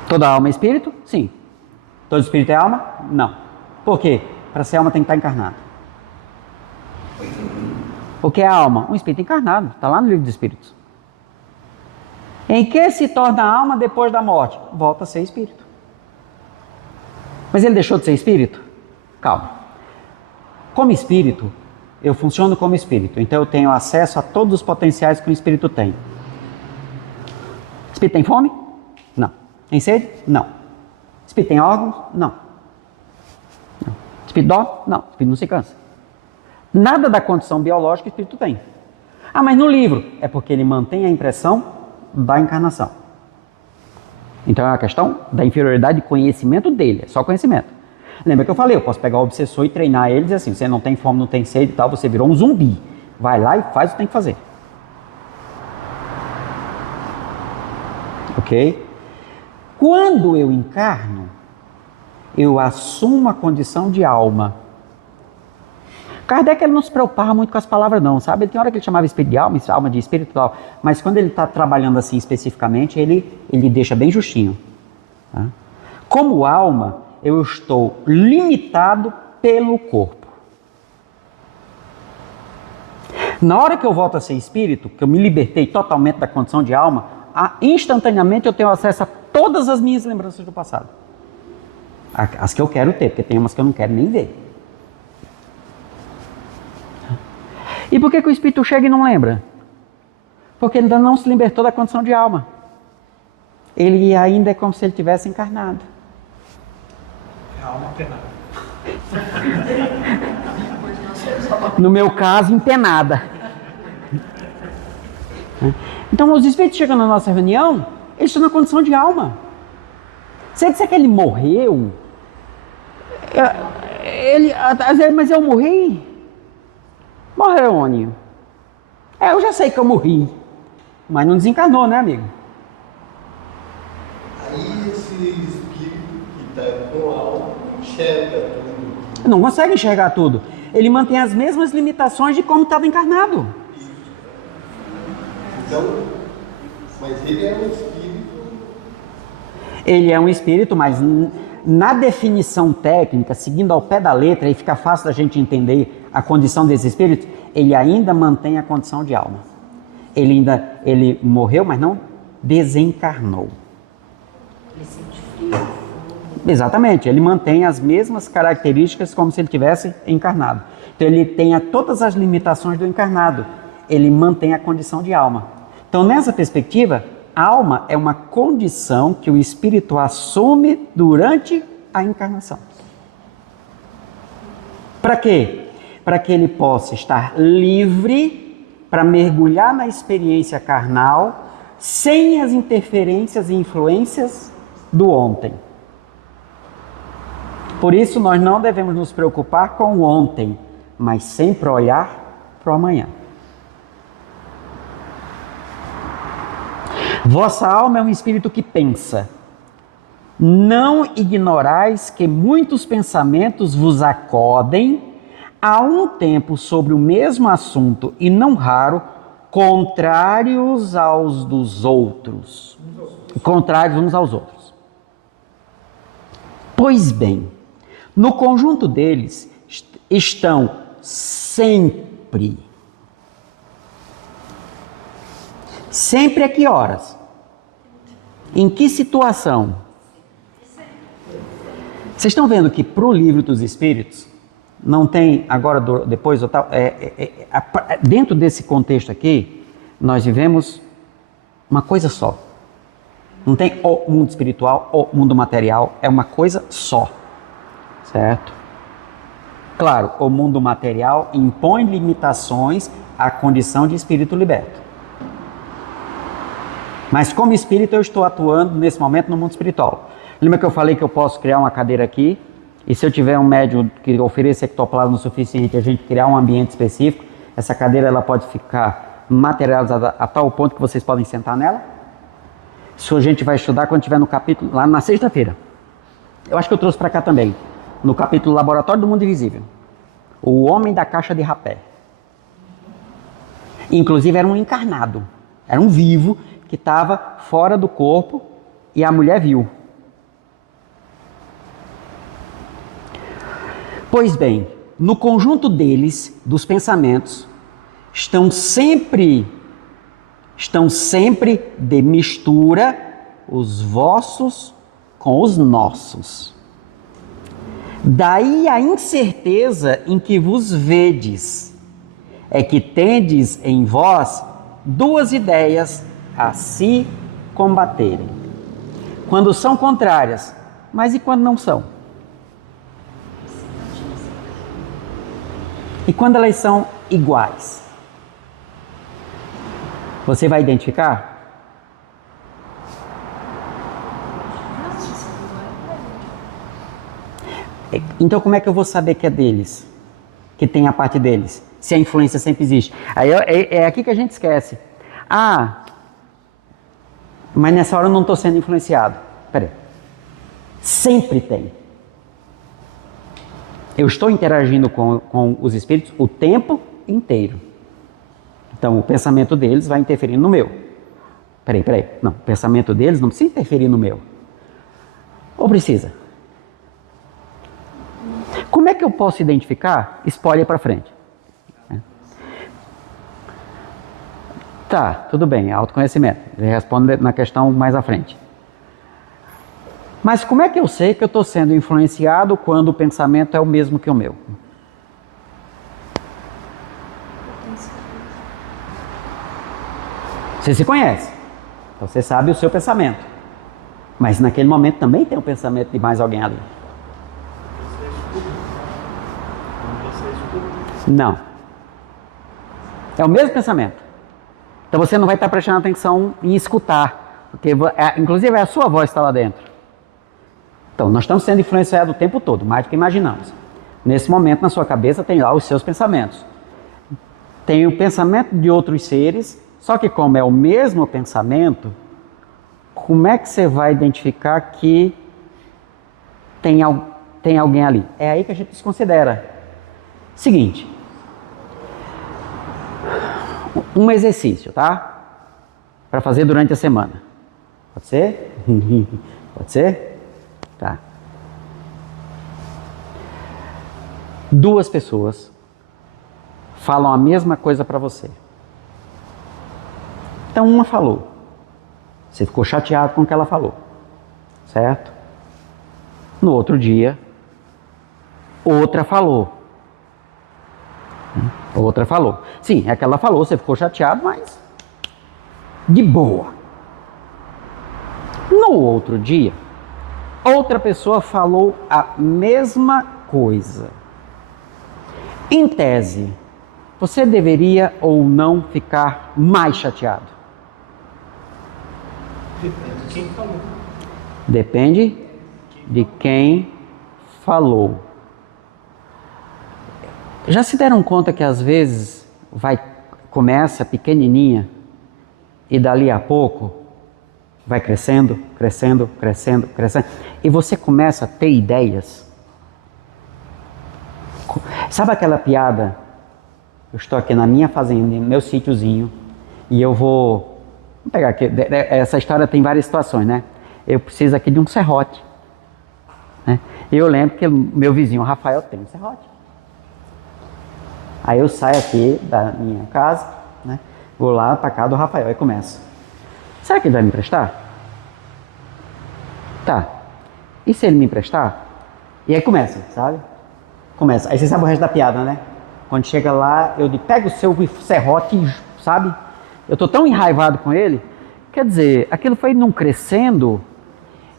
Toda alma é espírito? Sim. Todo espírito é alma? Não. Por quê? Para ser alma tem que estar encarnado. O que é alma? Um espírito encarnado. Está lá no livro dos Espíritos. Em que se torna a alma depois da morte? Volta a ser espírito. Mas ele deixou de ser espírito? Calma. Como espírito, eu funciono como espírito. Então eu tenho acesso a todos os potenciais que o espírito tem. Espírito tem fome? Não. Tem sede? Não. Espírito tem órgãos? Não. Espírito dorme? Não. Espírito não se cansa. Nada da condição biológica o espírito tem. Ah, mas no livro? É porque ele mantém a impressão da encarnação. Então é uma questão da inferioridade de conhecimento dele, é só conhecimento. Lembra que eu falei, eu posso pegar o obsessor e treinar ele e dizer assim, você não tem fome, não tem sede e tal, você virou um zumbi. Vai lá e faz o que tem que fazer. Ok? Quando eu encarno, eu assumo a condição de alma. Kardec ele não se preocupava muito com as palavras não, sabe? Ele tem hora que ele chamava espírito de alma, alma de espírito e tal, mas quando ele está trabalhando assim especificamente, ele deixa bem justinho. Tá? Como alma, eu estou limitado pelo corpo. Na hora que eu volto a ser espírito, que eu me libertei totalmente da condição de alma, instantaneamente eu tenho acesso a todas as minhas lembranças do passado. As que eu quero ter, porque tem umas que eu não quero nem ver. E por que o espírito chega e não lembra? Porque ele ainda não se libertou da condição de alma. Ele ainda é como se ele tivesse encarnado. É a alma penada. No meu caso, empenada. Então, os espíritos chegam na nossa reunião, eles estão na condição de alma. Se eu disser que ele morreu, mas eu morri? Morreu onde? Eu já sei que eu morri, mas não desencarnou, né, amigo? Aí esse espírito que está com a alma enxerga tudo. Não consegue enxergar tudo. Ele mantém as mesmas limitações de como estava encarnado. Então, mas ele é um espírito. Ele é um espírito, mas na definição técnica, seguindo ao pé da letra, e fica fácil da gente entender a condição desse espírito, ele ainda mantém a condição de alma. Ele morreu, mas não desencarnou. Ele sente frio. Exatamente, ele mantém as mesmas características como se ele tivesse encarnado. Então ele tem todas as limitações do encarnado, ele mantém a condição de alma. Então nessa perspectiva, alma é uma condição que o espírito assume durante a encarnação. Para quê? Para que ele possa estar livre para mergulhar na experiência carnal sem as interferências e influências do ontem. Por isso nós não devemos nos preocupar com o ontem, mas sempre olhar para o amanhã. Vossa alma é um espírito que pensa. Não ignorais que muitos pensamentos vos acodem a um tempo sobre o mesmo assunto e não raro contrários aos dos outros. Contrários uns aos outros. Pois bem, no conjunto deles estão sempre. Sempre a que horas? Em que situação? Vocês estão vendo que para o livro dos Espíritos, não tem agora, depois ou tal, dentro desse contexto aqui, nós vivemos uma coisa só. Não tem o mundo espiritual, o mundo material, é uma coisa só. Certo? Claro, o mundo material impõe limitações à condição de espírito liberto. Mas como espírito eu estou atuando nesse momento no mundo espiritual. Lembra que eu falei que eu posso criar uma cadeira aqui? E se eu tiver um médium que ofereça ectoplasma suficiente, a gente criar um ambiente específico, essa cadeira ela pode ficar materializada a tal ponto que vocês podem sentar nela? Isso a gente vai estudar quando estiver no capítulo, lá na sexta-feira. Eu acho que eu trouxe para cá também. No capítulo Laboratório do Mundo Invisível. O homem da caixa de rapé. Inclusive era um encarnado. Era um vivo que estava fora do corpo e a mulher viu. Pois bem, no conjunto deles, dos pensamentos, estão sempre de mistura os vossos com os nossos. Daí a incerteza em que vos vedes, é que tendes em vós duas ideias a se combaterem. Quando são contrárias, mas e quando não são? E quando elas são iguais? Você vai identificar? Então como é que eu vou saber que é deles? Que tem a parte deles? Se a influência sempre existe. Aí é aqui que a gente esquece. Mas nessa hora eu não estou sendo influenciado. Peraí. Sempre tem. Eu estou interagindo com os espíritos o tempo inteiro. Então o pensamento deles vai interferir no meu. Peraí. Não, o pensamento deles não precisa interferir no meu. Ou precisa? Como é que eu posso identificar? Spoiler para frente. Tá, tudo bem, autoconhecimento. Ele responde na questão mais à frente. Mas como é que eu sei que eu estou sendo influenciado quando o pensamento é o mesmo que o meu? Você se conhece, então você sabe o seu pensamento. Mas naquele momento também tem um pensamento de mais alguém ali. Não. É o mesmo pensamento. Então você não vai estar prestando atenção em escutar, porque inclusive a sua voz está lá dentro. Então, nós estamos sendo influenciados o tempo todo, mais do que imaginamos. Nesse momento, na sua cabeça, tem lá os seus pensamentos. Tem o pensamento de outros seres, só que como é o mesmo pensamento, como é que você vai identificar que tem alguém ali? É aí que a gente desconsidera. Seguinte, um exercício, tá? Para fazer durante a semana. Pode ser? Pode ser? Tá. 2 pessoas falam a mesma coisa para você. Então uma falou. Você ficou chateado com o que ela falou. Certo? No outro dia, outra falou. Outra falou. Sim, é que ela falou, você ficou chateado, mas de boa. No outro dia, outra pessoa falou a mesma coisa. Em tese, você deveria ou não ficar mais chateado? Depende de quem falou. Depende de quem falou. Já se deram conta que às vezes começa pequenininha e dali a pouco vai crescendo, crescendo, crescendo, crescendo e você começa a ter ideias? Sabe aquela piada? Eu estou aqui na minha fazenda, no meu sítiozinho e eu vou pegar aqui, essa história tem várias situações, né? Eu preciso aqui de um serrote, né? Eu lembro que meu vizinho Rafael tem um serrote. Aí eu saio aqui da minha casa, né? Vou lá para casa do Rafael e começo. Será que ele vai me emprestar? Tá. E se ele me emprestar? E aí começa, sabe? Começa. Aí você sabe o resto da piada, né? Quando chega lá, eu digo, pega o seu serrote, sabe? Eu tô tão enraivado com ele. Quer dizer, aquilo foi não crescendo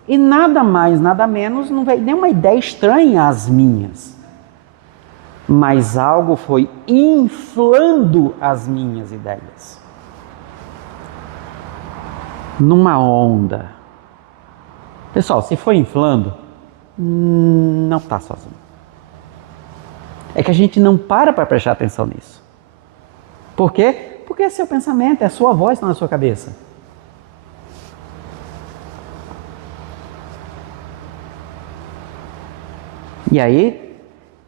e nada mais, nada menos, não veio nenhuma ideia estranha às minhas. Mas algo foi inflando as minhas ideias. Numa onda. Pessoal, se for inflando, não está sozinho. É que a gente não para prestar atenção nisso. Por quê? Porque é seu pensamento, é a sua voz na sua cabeça. E aí,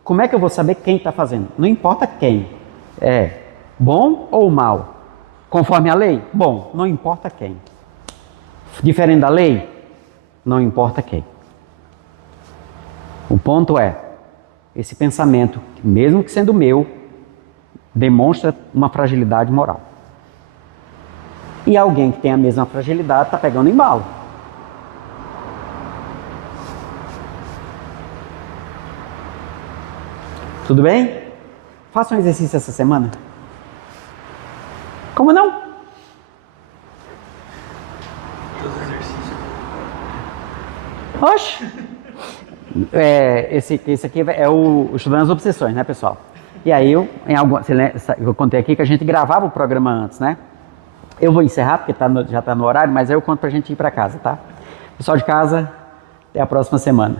como é que eu vou saber quem está fazendo? Não importa quem. É bom ou mal? Conforme a lei? Bom, não importa quem. Diferente da lei? Não importa quem. O ponto é, esse pensamento, mesmo que sendo meu, demonstra uma fragilidade moral. E alguém que tem a mesma fragilidade está pegando embalo. Tudo bem? Faça um exercício essa semana. Como não? Todos os exercícios. Oxe! Esse aqui é o Estudando as Obsessões, né, pessoal? E aí, eu contei aqui que a gente gravava o programa antes, né? Eu vou encerrar, porque já está no horário, mas aí eu conto para a gente ir para casa, tá? Pessoal de casa, até a próxima semana.